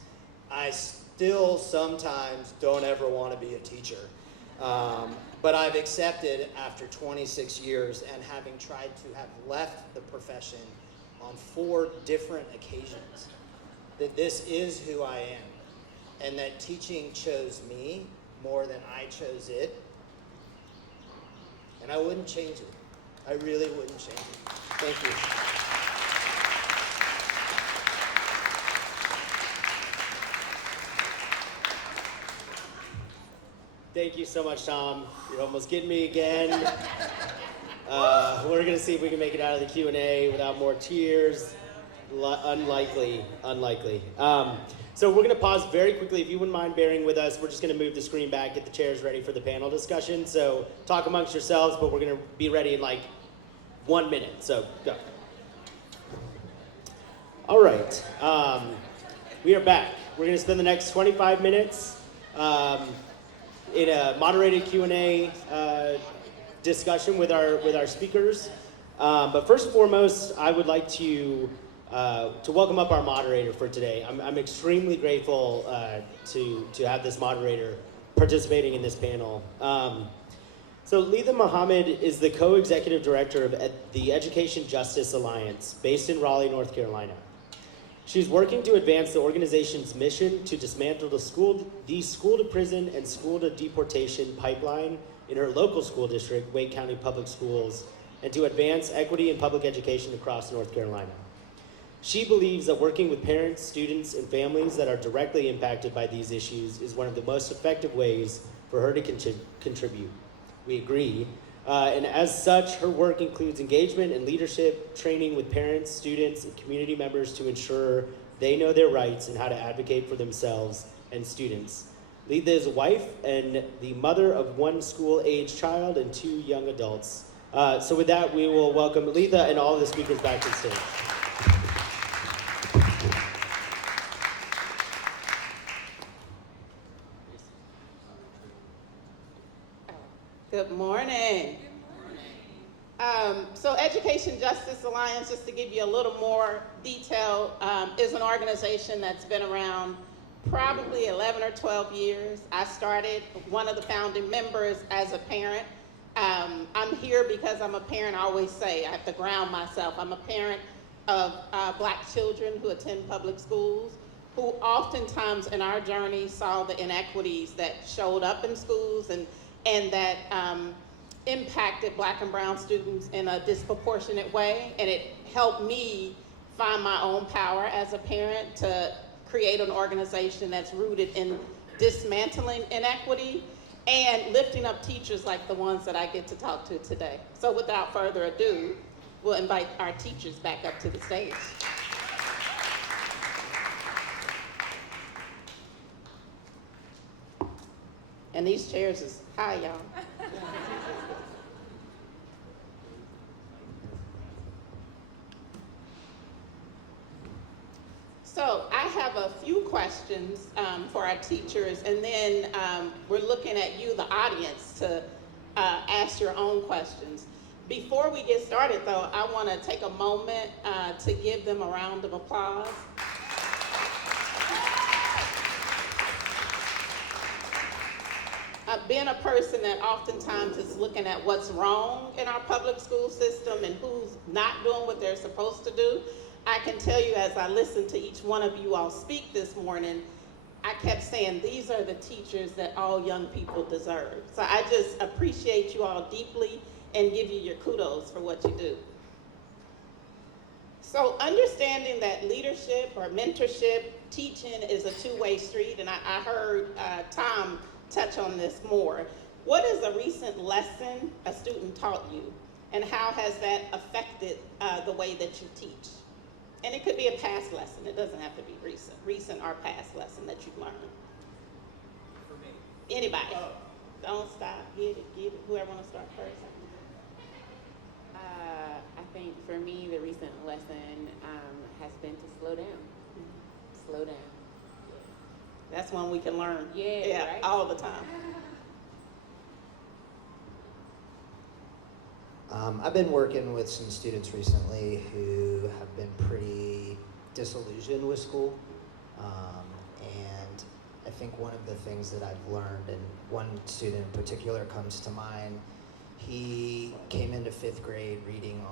I still sometimes don't ever want to be a teacher. But I've accepted after 26 years and having tried to have left the profession on 4 different occasions that this is who I am. and that teaching chose me more than I chose it. And I wouldn't change it. I really wouldn't change it. Thank you. Thank you so much, Tom. You're almost getting me again. We're gonna see if we can make it out of the Q&A without more tears. Unlikely. So we're gonna pause very quickly. If you wouldn't mind bearing with us, we're just gonna move the screen back, get the chairs ready for the panel discussion. So talk amongst yourselves, but we're gonna be ready in like 1 minute. So go. All right. We are back. We're gonna spend the next 25 minutes in a moderated Q&A discussion with our speakers. But first and foremost, I would like to welcome up our moderator for today. I'm extremely grateful to have this moderator participating in this panel. So Letha Mohammed is the co-executive director of the Education Justice Alliance, based in Raleigh, North Carolina. She's working to advance the organization's mission to dismantle the school-to-prison and school-to-deportation pipeline in her local school district, Wake County Public Schools, and to advance equity in public education across North Carolina. She believes that working with parents, students, and families that are directly impacted by these issues is one of the most effective ways for her to contribute. We agree. And as such, her work includes engagement and leadership training with parents, students, and community members to ensure they know their rights and how to advocate for themselves and students. Letha is a wife and the mother of one school-age child and 2 young adults. So with that, we will welcome Letha and all of the speakers back to the stage. Good morning. So Education Justice Alliance, just to give you a little more detail, is an organization that's been around probably 11 or 12 years. I started one of the founding members as a parent. I'm here because I'm a parent. I always say I have to ground myself. I'm a parent of Black children who attend public schools, who oftentimes in our journey saw the inequities that showed up in schools and that impacted Black and brown students in a disproportionate way. And it helped me find my own power as a parent to create an organization that's rooted in dismantling inequity and lifting up teachers like the ones that I get to talk to today. So without further ado, we'll invite our teachers back up to the stage. And these chairs is high, y'all. So I have a few questions for our teachers, and then we're looking at you, the audience, to ask your own questions. Before we get started, though, I want to take a moment to give them a round of applause. Being a person that oftentimes is looking at what's wrong in our public school system and who's not doing what they're supposed to do, I can tell you as I listened to each one of you all speak this morning, I kept saying these are the teachers that all young people deserve. So I just appreciate you all deeply and give you your kudos for what you do. So understanding that leadership or mentorship, teaching is a two-way street, and I heard Tom touch on this more. What is a recent lesson a student taught you, and how has that affected the way that you teach? And it could be a past lesson. It doesn't have to be recent or past lesson that you've learned. For me. Anybody. Oh. Don't stop. Get it. Whoever wants to start first. I think for me, the recent lesson has been to slow down. Mm-hmm. Slow down. That's one we can learn. Yeah, right? All the time. I've been working with some students recently who have been pretty disillusioned with school. And I think one of the things that I've learned, and one student in particular comes to mind, he came into 5th grade reading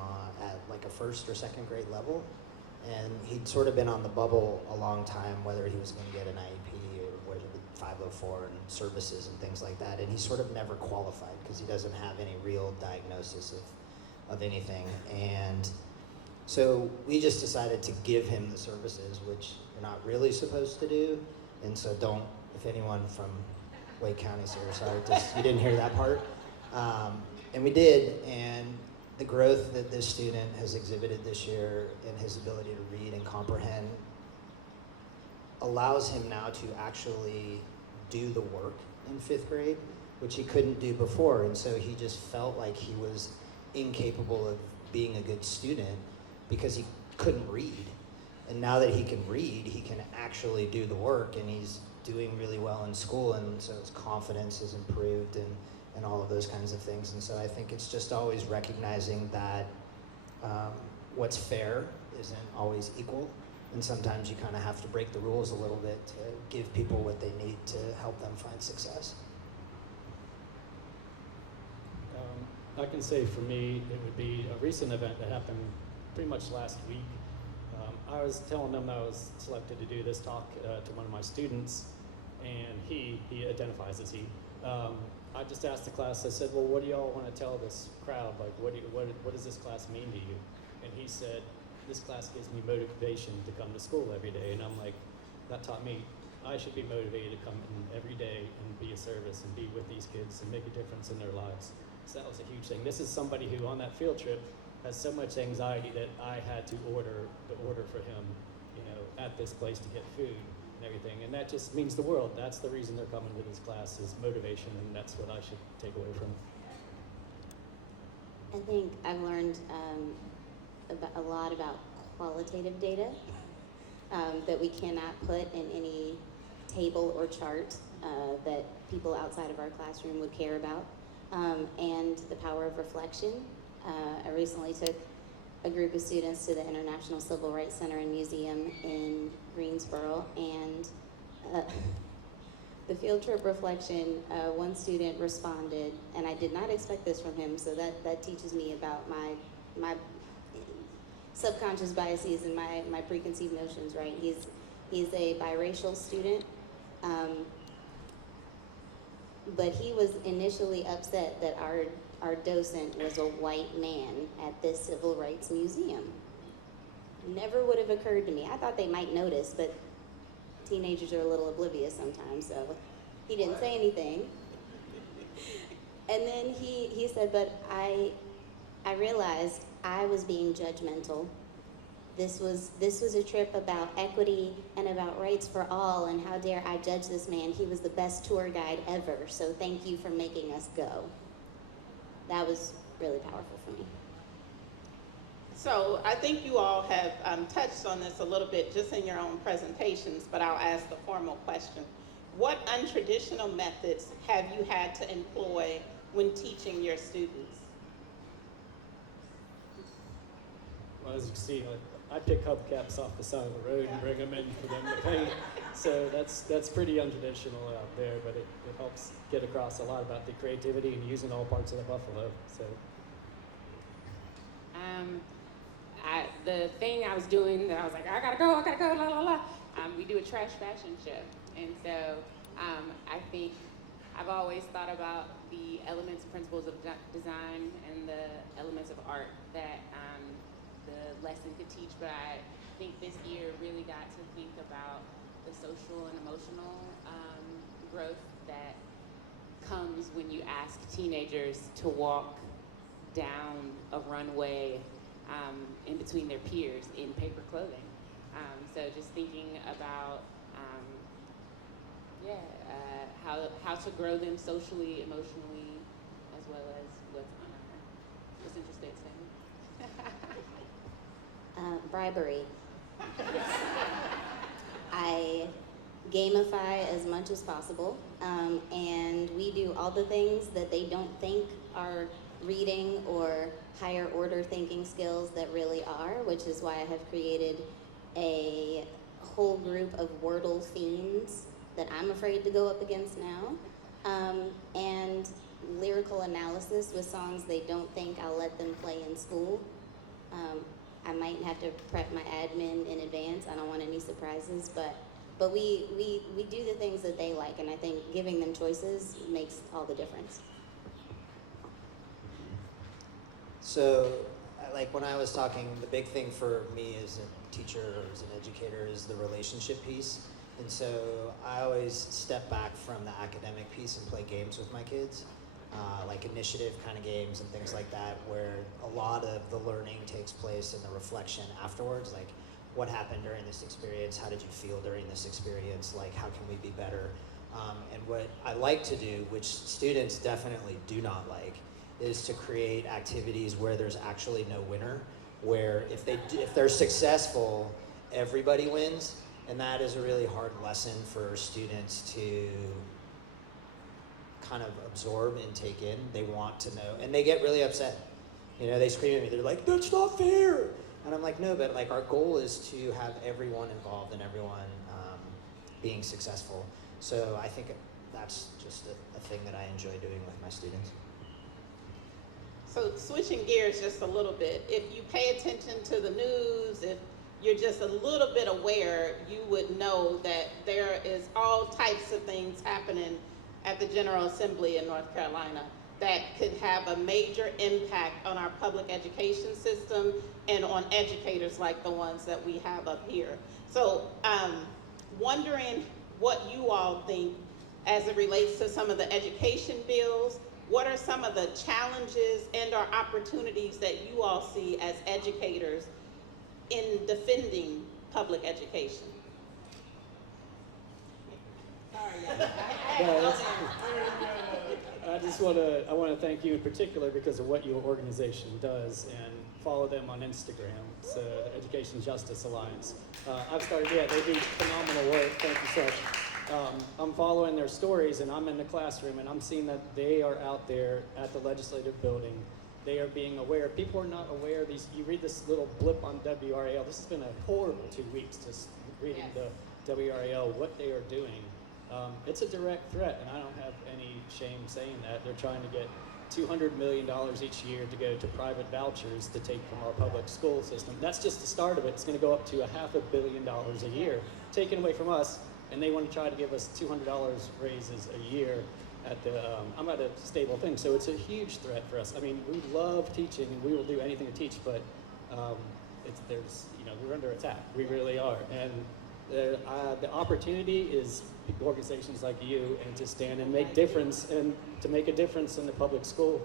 at like a 1st or 2nd grade level. and he'd sort of been on the bubble a long time, whether he was going to get an IEP or whether the 504 and services and things like that, and he sort of never qualified because he doesn't have any real diagnosis of anything. And so we just decided to give him the services, which you're not really supposed to do. And so don't, if anyone from Wake County's here, sorry, you didn't hear that part. And we did, and the growth that this student has exhibited this year in his ability to read and comprehend allows him now to actually do the work in 5th grade, which he couldn't do before. And so he just felt like he was incapable of being a good student because he couldn't read. And now that he can read, he can actually do the work, and he's doing really well in school, and so his confidence has improved and all of those kinds of things. And so I think it's just always recognizing that what's fair isn't always equal, and sometimes you kind of have to break the rules a little bit to give people what they need to help them find success. I can say for me, it would be a recent event that happened pretty much last week. I was telling them I was selected to do this talk to one of my students, and he identifies as he. I just asked the class, I said, well, what do y'all want to tell this crowd? Like, what does this class mean to you? And he said, this class gives me motivation to come to school every day. And I'm like, that taught me I should be motivated to come in every day and be a service and be with these kids and make a difference in their lives. So that was a huge thing. This is somebody who on that field trip has so much anxiety that I had to order for him, at this place to get food and everything. And that just means the world. That's the reason they're coming to this class, is motivation, and that's what I should take away from it. I think I've learned a lot about qualitative data that we cannot put in any table or chart that people outside of our classroom would care about, and the power of reflection. I recently took a group of students to the International Civil Rights Center and Museum in Greensboro, and the field trip reflection, one student responded, and I did not expect this from him, so that teaches me about my subconscious biases and my preconceived notions, right? He's a biracial student, but he was initially upset that our docent was a white man at this civil rights museum. Never would have occurred to me. I thought they might notice, but teenagers are a little oblivious sometimes, so he didn't say anything. And then he said, but I realized I was being judgmental. This was a trip about equity and about rights for all, and how dare I judge this man? He was the best tour guide ever, so thank you for making us go. That was really powerful for me. So I think you all have touched on this a little bit just in your own presentations, but I'll ask the formal question. What untraditional methods have you had to employ when teaching your students? Well, as you can see, I pick hubcaps off the side of the road and bring them in for them to paint. So that's pretty untraditional out there, but it helps get across a lot about the creativity and using all parts of the buffalo. So. The thing I was doing that I was like, I gotta go, la la la. We do a trash fashion show, and so I think I've always thought about the elements and principles of design and the elements of art that the lesson could teach, but I think this year really got to think about the social and emotional growth that comes when you ask teenagers to walk down a runway in between their peers in paper clothing. So just thinking about how to grow them socially, emotionally, as well as what's interesting to Bribery. I gamify as much as possible, and we do all the things that they don't think are reading or higher order thinking skills that really are, which is why I have created a whole group of Wordle fiends that I'm afraid to go up against now, and lyrical analysis with songs they don't think I'll let them play in school. I might have to prep my admin in advance. I don't want any surprises, but we do the things that they like, and I think giving them choices makes all the difference. So, like when I was talking, the big thing for me as a teacher or as an educator is the relationship piece. And so I always step back from the academic piece and play games with my kids, like initiative kind of games and things like that, where a lot of the learning takes place in the reflection afterwards, like what happened during this experience, how did you feel during this experience, like how can we be better? And what I like to do, which students definitely do not like, is to create activities where there's actually no winner, where if they're successful, everybody wins. And that is a really hard lesson for students to kind of absorb and take in. They want to know, and they get really upset. You know, they scream at me, they're like, that's not fair. And I'm like, no, but like our goal is to have everyone involved and everyone being successful. So I think that's just a thing that I enjoy doing with my students. So switching gears just a little bit, if you pay attention to the news, if you're just a little bit aware, you would know that there is all types of things happening at the General Assembly in North Carolina that could have a major impact on our public education system and on educators like the ones that we have up here. So wondering what you all think as it relates to some of the education bills. What are some of the challenges and or opportunities that you all see as educators in defending public education? I want to thank you in particular because of what your organization does, and follow them on Instagram. It's the Education Justice Alliance. I've started, they do phenomenal work. Thank you so much. I'm following their stories, and I'm in the classroom, and I'm seeing that they are out there at the legislative building. They are being aware. People are not aware of these. You read this little blip on WRAL. This has been a horrible 2 weeks, just reading the WRAL, what they are doing. It's a direct threat, and I don't have any shame saying that. They're trying to get $200 million each year to go to private vouchers to take from our public school system. That's just the start of it. It's going to go up to $500 million a year, taken away from us, and they want to try to give us $200 raises a year at the, I'm at a stable thing, so it's a huge threat for us. I mean, we love teaching, and we will do anything to teach, but we're under attack. We really are, and the opportunity is organizations like you, and to stand and make difference, and to make a difference in the public school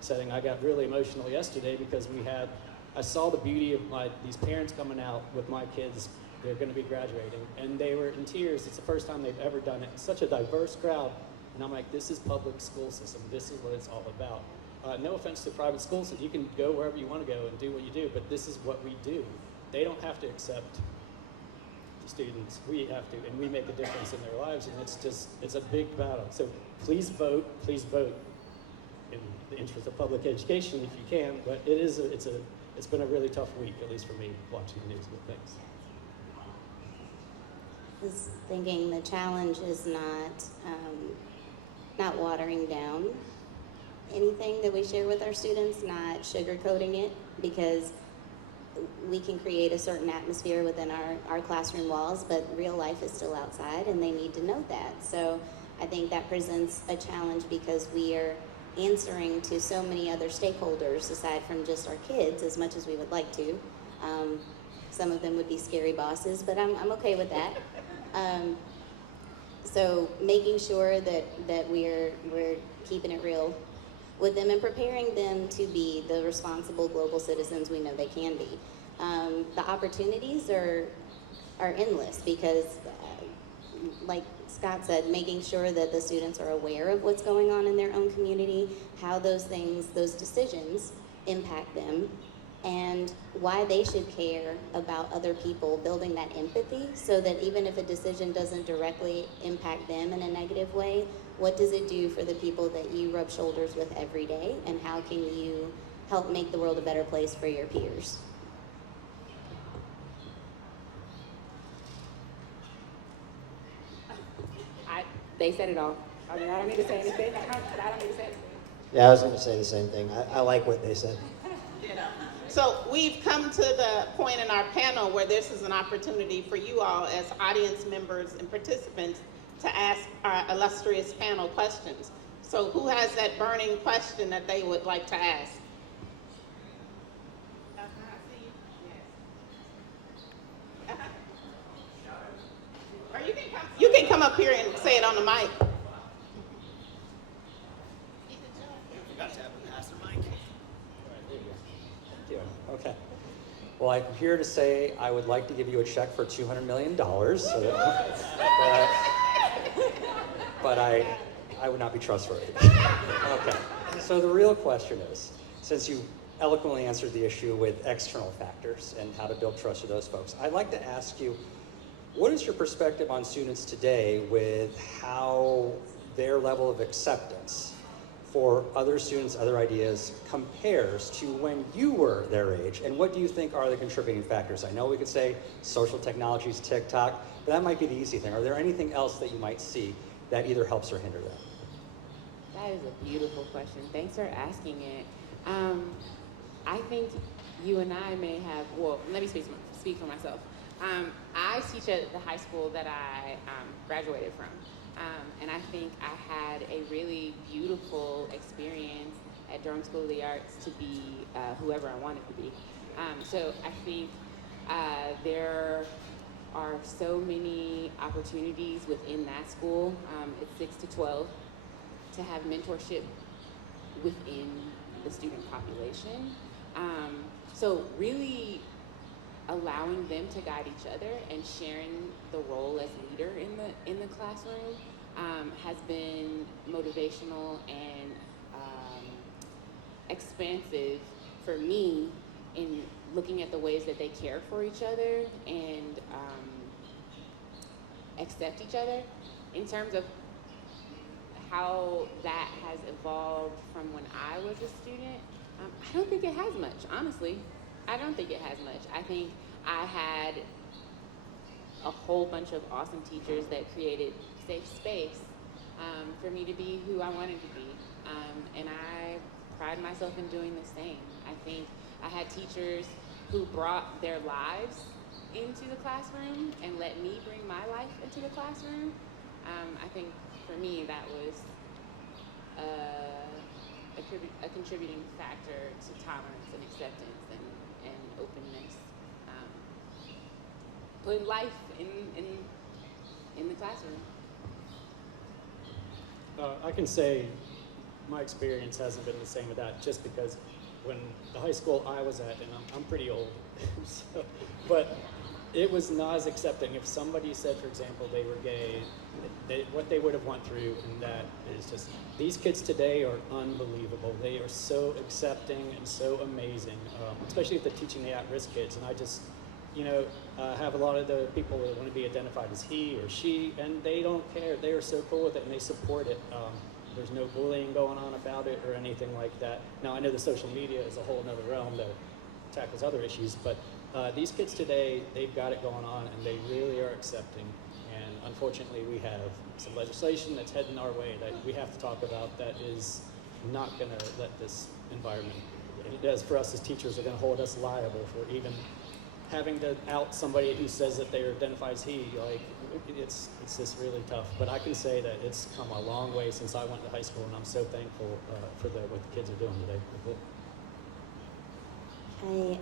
setting. I got really emotional yesterday because I saw the beauty of these parents coming out with my kids. They're going to be graduating, and they were in tears. It's the first time they've ever done it. It's such a diverse crowd, and I'm like, this is public school system. This is what it's all about. No offense to private schools, you can go wherever you want to go and do what you do, but this is what we do. They don't have to accept students. We have to, and we make a difference in their lives, and it's a big battle. So please vote in the interest of public education if you can, but it's been a really tough week, at least for me, watching the news with things. I was thinking the challenge is not watering down anything that we share with our students, not sugarcoating it, because we can create a certain atmosphere within our classroom walls, but real life is still outside, and they need to know that. So I think that presents a challenge because we are answering to so many other stakeholders aside from just our kids, as much as we would like to. Some of them would be scary bosses, but I'm okay with that. So making sure that we're keeping it real with them and preparing them to be the responsible global citizens we know they can be. The opportunities are endless because, like Scott said, making sure that the students are aware of what's going on in their own community, how those decisions impact them, and why they should care about other people, building that empathy so that even if a decision doesn't directly impact them in a negative way, what does it do for the people that you rub shoulders with every day, and how can you help make the world a better place for your peers? They said it all. I mean, I don't need to say anything. I don't need to say anything. Yeah, I was going to say the same thing. I like what they said. So we've come to the point in our panel where this is an opportunity for you all as audience members and participants to ask our illustrious panel questions. So who has that burning question that they would like to ask? Or you can come up here and say it on the mic. Okay. Well, I'm here to say I would like to give you a check for $200 million, so but I would not be trustworthy. Okay. So the real question is, since you eloquently answered the issue with external factors and how to build trust with those folks, I'd like to ask you, what is your perspective on students today with how their level of acceptance for other students, other ideas, compares to when you were their age, and what do you think are the contributing factors? I know we could say social technologies, TikTok, but that might be the easy thing. Are there anything else that you might see that either helps or hinders that? That is a beautiful question. Thanks for asking it. I think you and I may have, well, let me speak for myself. I teach at the high school that I graduated from. And I think I had a really beautiful experience at Durham School of the Arts to be whoever I wanted to be. So I think there are so many opportunities within that school. It's 6 to 12 to have mentorship within the student population. So really allowing them to guide each other and sharing the role as leader in the classroom has been motivational and expansive for me in looking at the ways that they care for each other and accept each other in terms of how that has evolved from when I was a student. I don't think it has much, honestly. I don't think it has much. I think I had a whole bunch of awesome teachers that created safe space for me to be who I wanted to be. And I pride myself in doing the same. I think I had teachers who brought their lives into the classroom and let me bring my life into the classroom. I think for me that was a contributing factor to tolerance and acceptance and openness. Putting life in the classroom. I can say my experience hasn't been the same with that, just because when the high school I was at, and I'm pretty old, so, but it was not as accepting. If somebody said, for example, they were gay, what they would have went through, and that is just, these kids today are unbelievable. They are so accepting and so amazing, especially if they're teaching the at-risk kids. And I just, have a lot of the people that want to be identified as he or she, and they don't care. They are so cool with it, and they support it. There's no bullying going on about it or anything like that. Now, I know the social media is a whole other realm that tackles other issues, but these kids today, they've got it going on, and they really are accepting. And unfortunately, we have some legislation that's heading our way that we have to talk about that is not going to let this environment, as for us as teachers, are going to hold us liable for even having to out somebody who says that they identify as he. Like, it's just really tough. But I can say that it's come a long way since I went to high school, and I'm so thankful for what the kids are doing today. I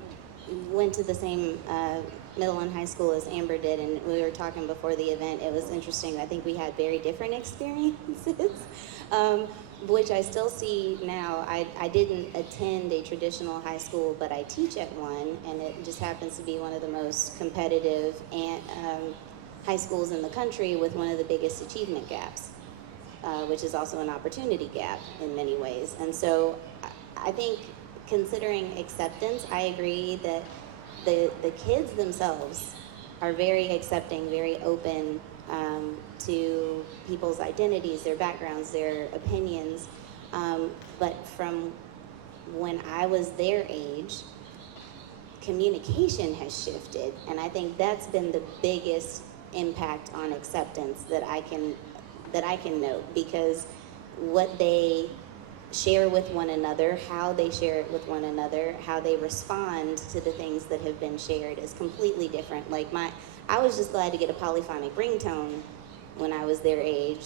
went to the same middle and high school as Amber did, and we were talking before the event. It was interesting. I think we had very different experiences, which I still see now. I didn't attend a traditional high school, but I teach at one, and it just happens to be one of the most competitive high schools in the country with one of the biggest achievement gaps, which is also an opportunity gap in many ways. And so I think, considering acceptance, I agree that the kids themselves are very accepting, very open to people's identities, their backgrounds, their opinions. But from when I was their age, communication has shifted, and I think that's been the biggest impact on acceptance that I can note, because what they share with one another, how they share it with one another, how they respond to the things that have been shared is completely different. Like I was just glad to get a polyphonic ringtone when I was their age,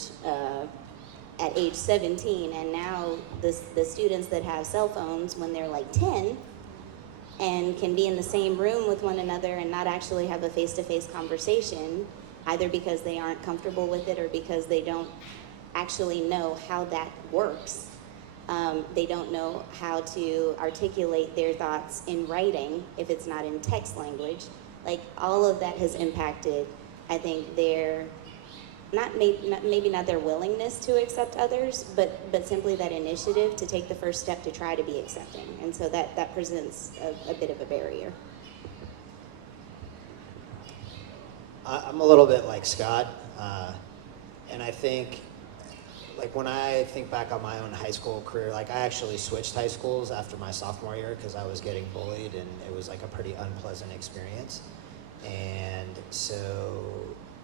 at age 17, and now the students that have cell phones when they're like 10 and can be in the same room with one another and not actually have a face-to-face conversation, either because they aren't comfortable with it or because they don't actually know how that works. They don't know how to articulate their thoughts in writing if it's not in text language. Like, all of that has impacted, I think, their, maybe not their willingness to accept others, but simply that initiative to take the first step to try to be accepting. And so that presents a bit of a barrier. I'm a little bit like Scott, and I think, like, when I think back on my own high school career, like, I actually switched high schools after my sophomore year because I was getting bullied, and it was like a pretty unpleasant experience. And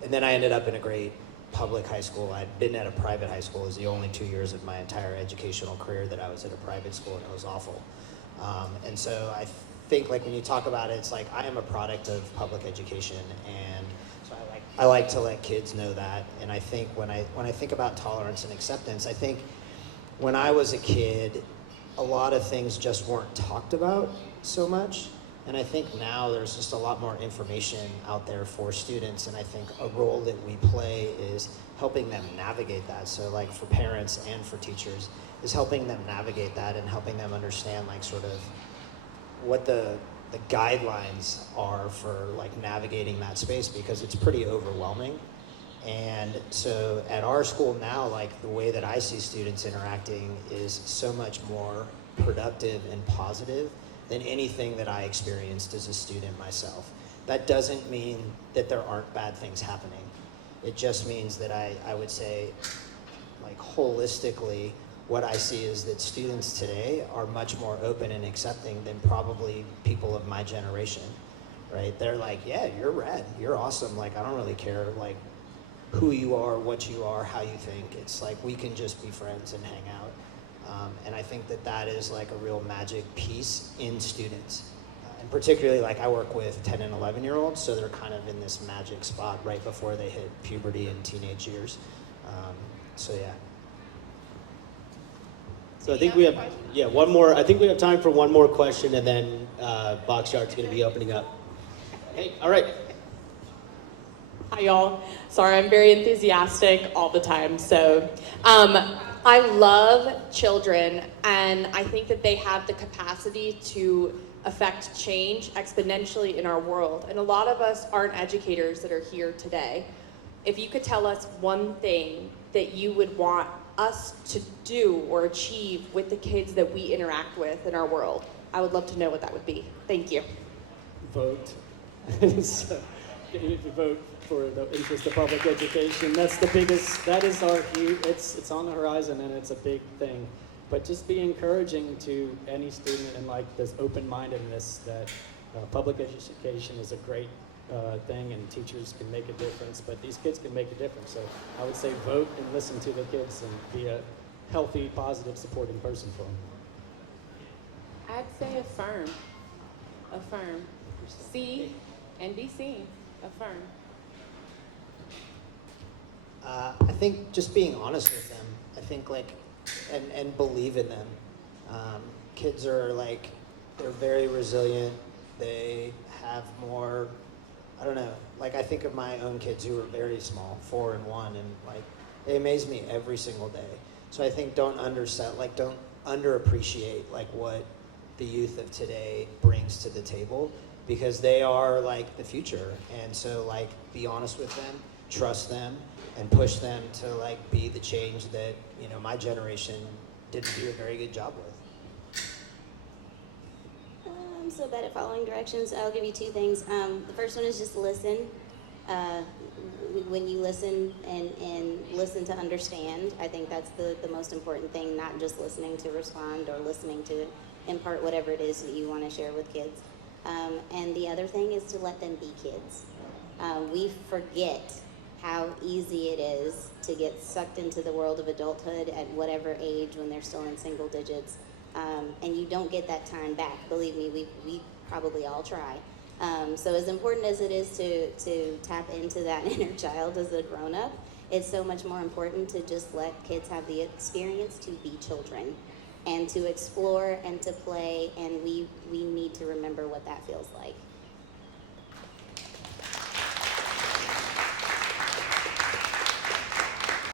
then I ended up in a great public high school. I'd been at a private high school. It was the only 2 years of my entire educational career that I was at a private school, and it was awful. And so I think, like, when you talk about it, it's like I am a product of public education, and so I like to let kids know that. And I think when I think about tolerance and acceptance, I think when I was a kid, a lot of things just weren't talked about so much. And I think now there's just a lot more information out there for students, and I think a role that we play is helping them navigate that. So, like, for parents and for teachers, is helping them navigate that and helping them understand, like, sort of what the guidelines are for, like, navigating that space, because it's pretty overwhelming. And so at our school now, like, the way that I see students interacting is so much more productive and positive than anything that I experienced as a student myself. That doesn't mean that there aren't bad things happening. It just means that I would say, like, holistically, what I see is that students today are much more open and accepting than probably people of my generation, right? They're like, yeah, you're rad, you're awesome. Like, I don't really care, like, who you are, what you are, how you think. It's like, we can just be friends and hang out. And I think that is, like, a real magic piece in students. And particularly, like, I work with 10 and 11-year-olds, so they're kind of in this magic spot right before they hit puberty and teenage years. So yeah. So I think we have, one more. I think we have time for one more question, and then Box Yart's going to be opening up. Hey, all right. Hi, y'all. Sorry, I'm very enthusiastic all the time. So I love children, and I think that they have the capacity to affect change exponentially in our world. And a lot of us aren't educators that are here today. If you could tell us one thing that you would want us to do or achieve with the kids that we interact with in our world, I would love to know what that would be. Thank you. Vote. So, if you vote for the interest of public education, that's the biggest, that is our huge, it's on the horizon, and it's a big thing. But just be encouraging to any student, and, like, this open-mindedness that public education is a great thing, and teachers can make a difference, but these kids can make a difference. So I would say vote and listen to the kids and be a healthy, positive, supporting person for them. I'd say affirm. Affirm. See and be seen. Affirm. I think just being honest with them. I think, like, and believe in them. Kids are, like, they're very resilient. They have more, I don't know, like, I think of my own kids who are very small, 4 and 1, and, like, they amaze me every single day. So I think don't underappreciate, like, what the youth of today brings to the table, because they are, like, the future. And so, like, be honest with them, trust them, and push them to, like, be the change that, you know, my generation didn't do a very good job with. I'm so bad at following directions. I'll give you 2 things. The first one is just listen. When you listen and listen to understand, I think that's the most important thing, not just listening to respond or listening to impart whatever it is that you want to share with kids. And the other thing is to let them be kids. We forget how easy it is to get sucked into the world of adulthood at whatever age when they're still in single digits. And you don't get that time back. Believe me, we probably all try. So as important as it is to tap into that inner child as a grown-up, it's so much more important to just let kids have the experience to be children and to explore and to play, and we need to remember what that feels like.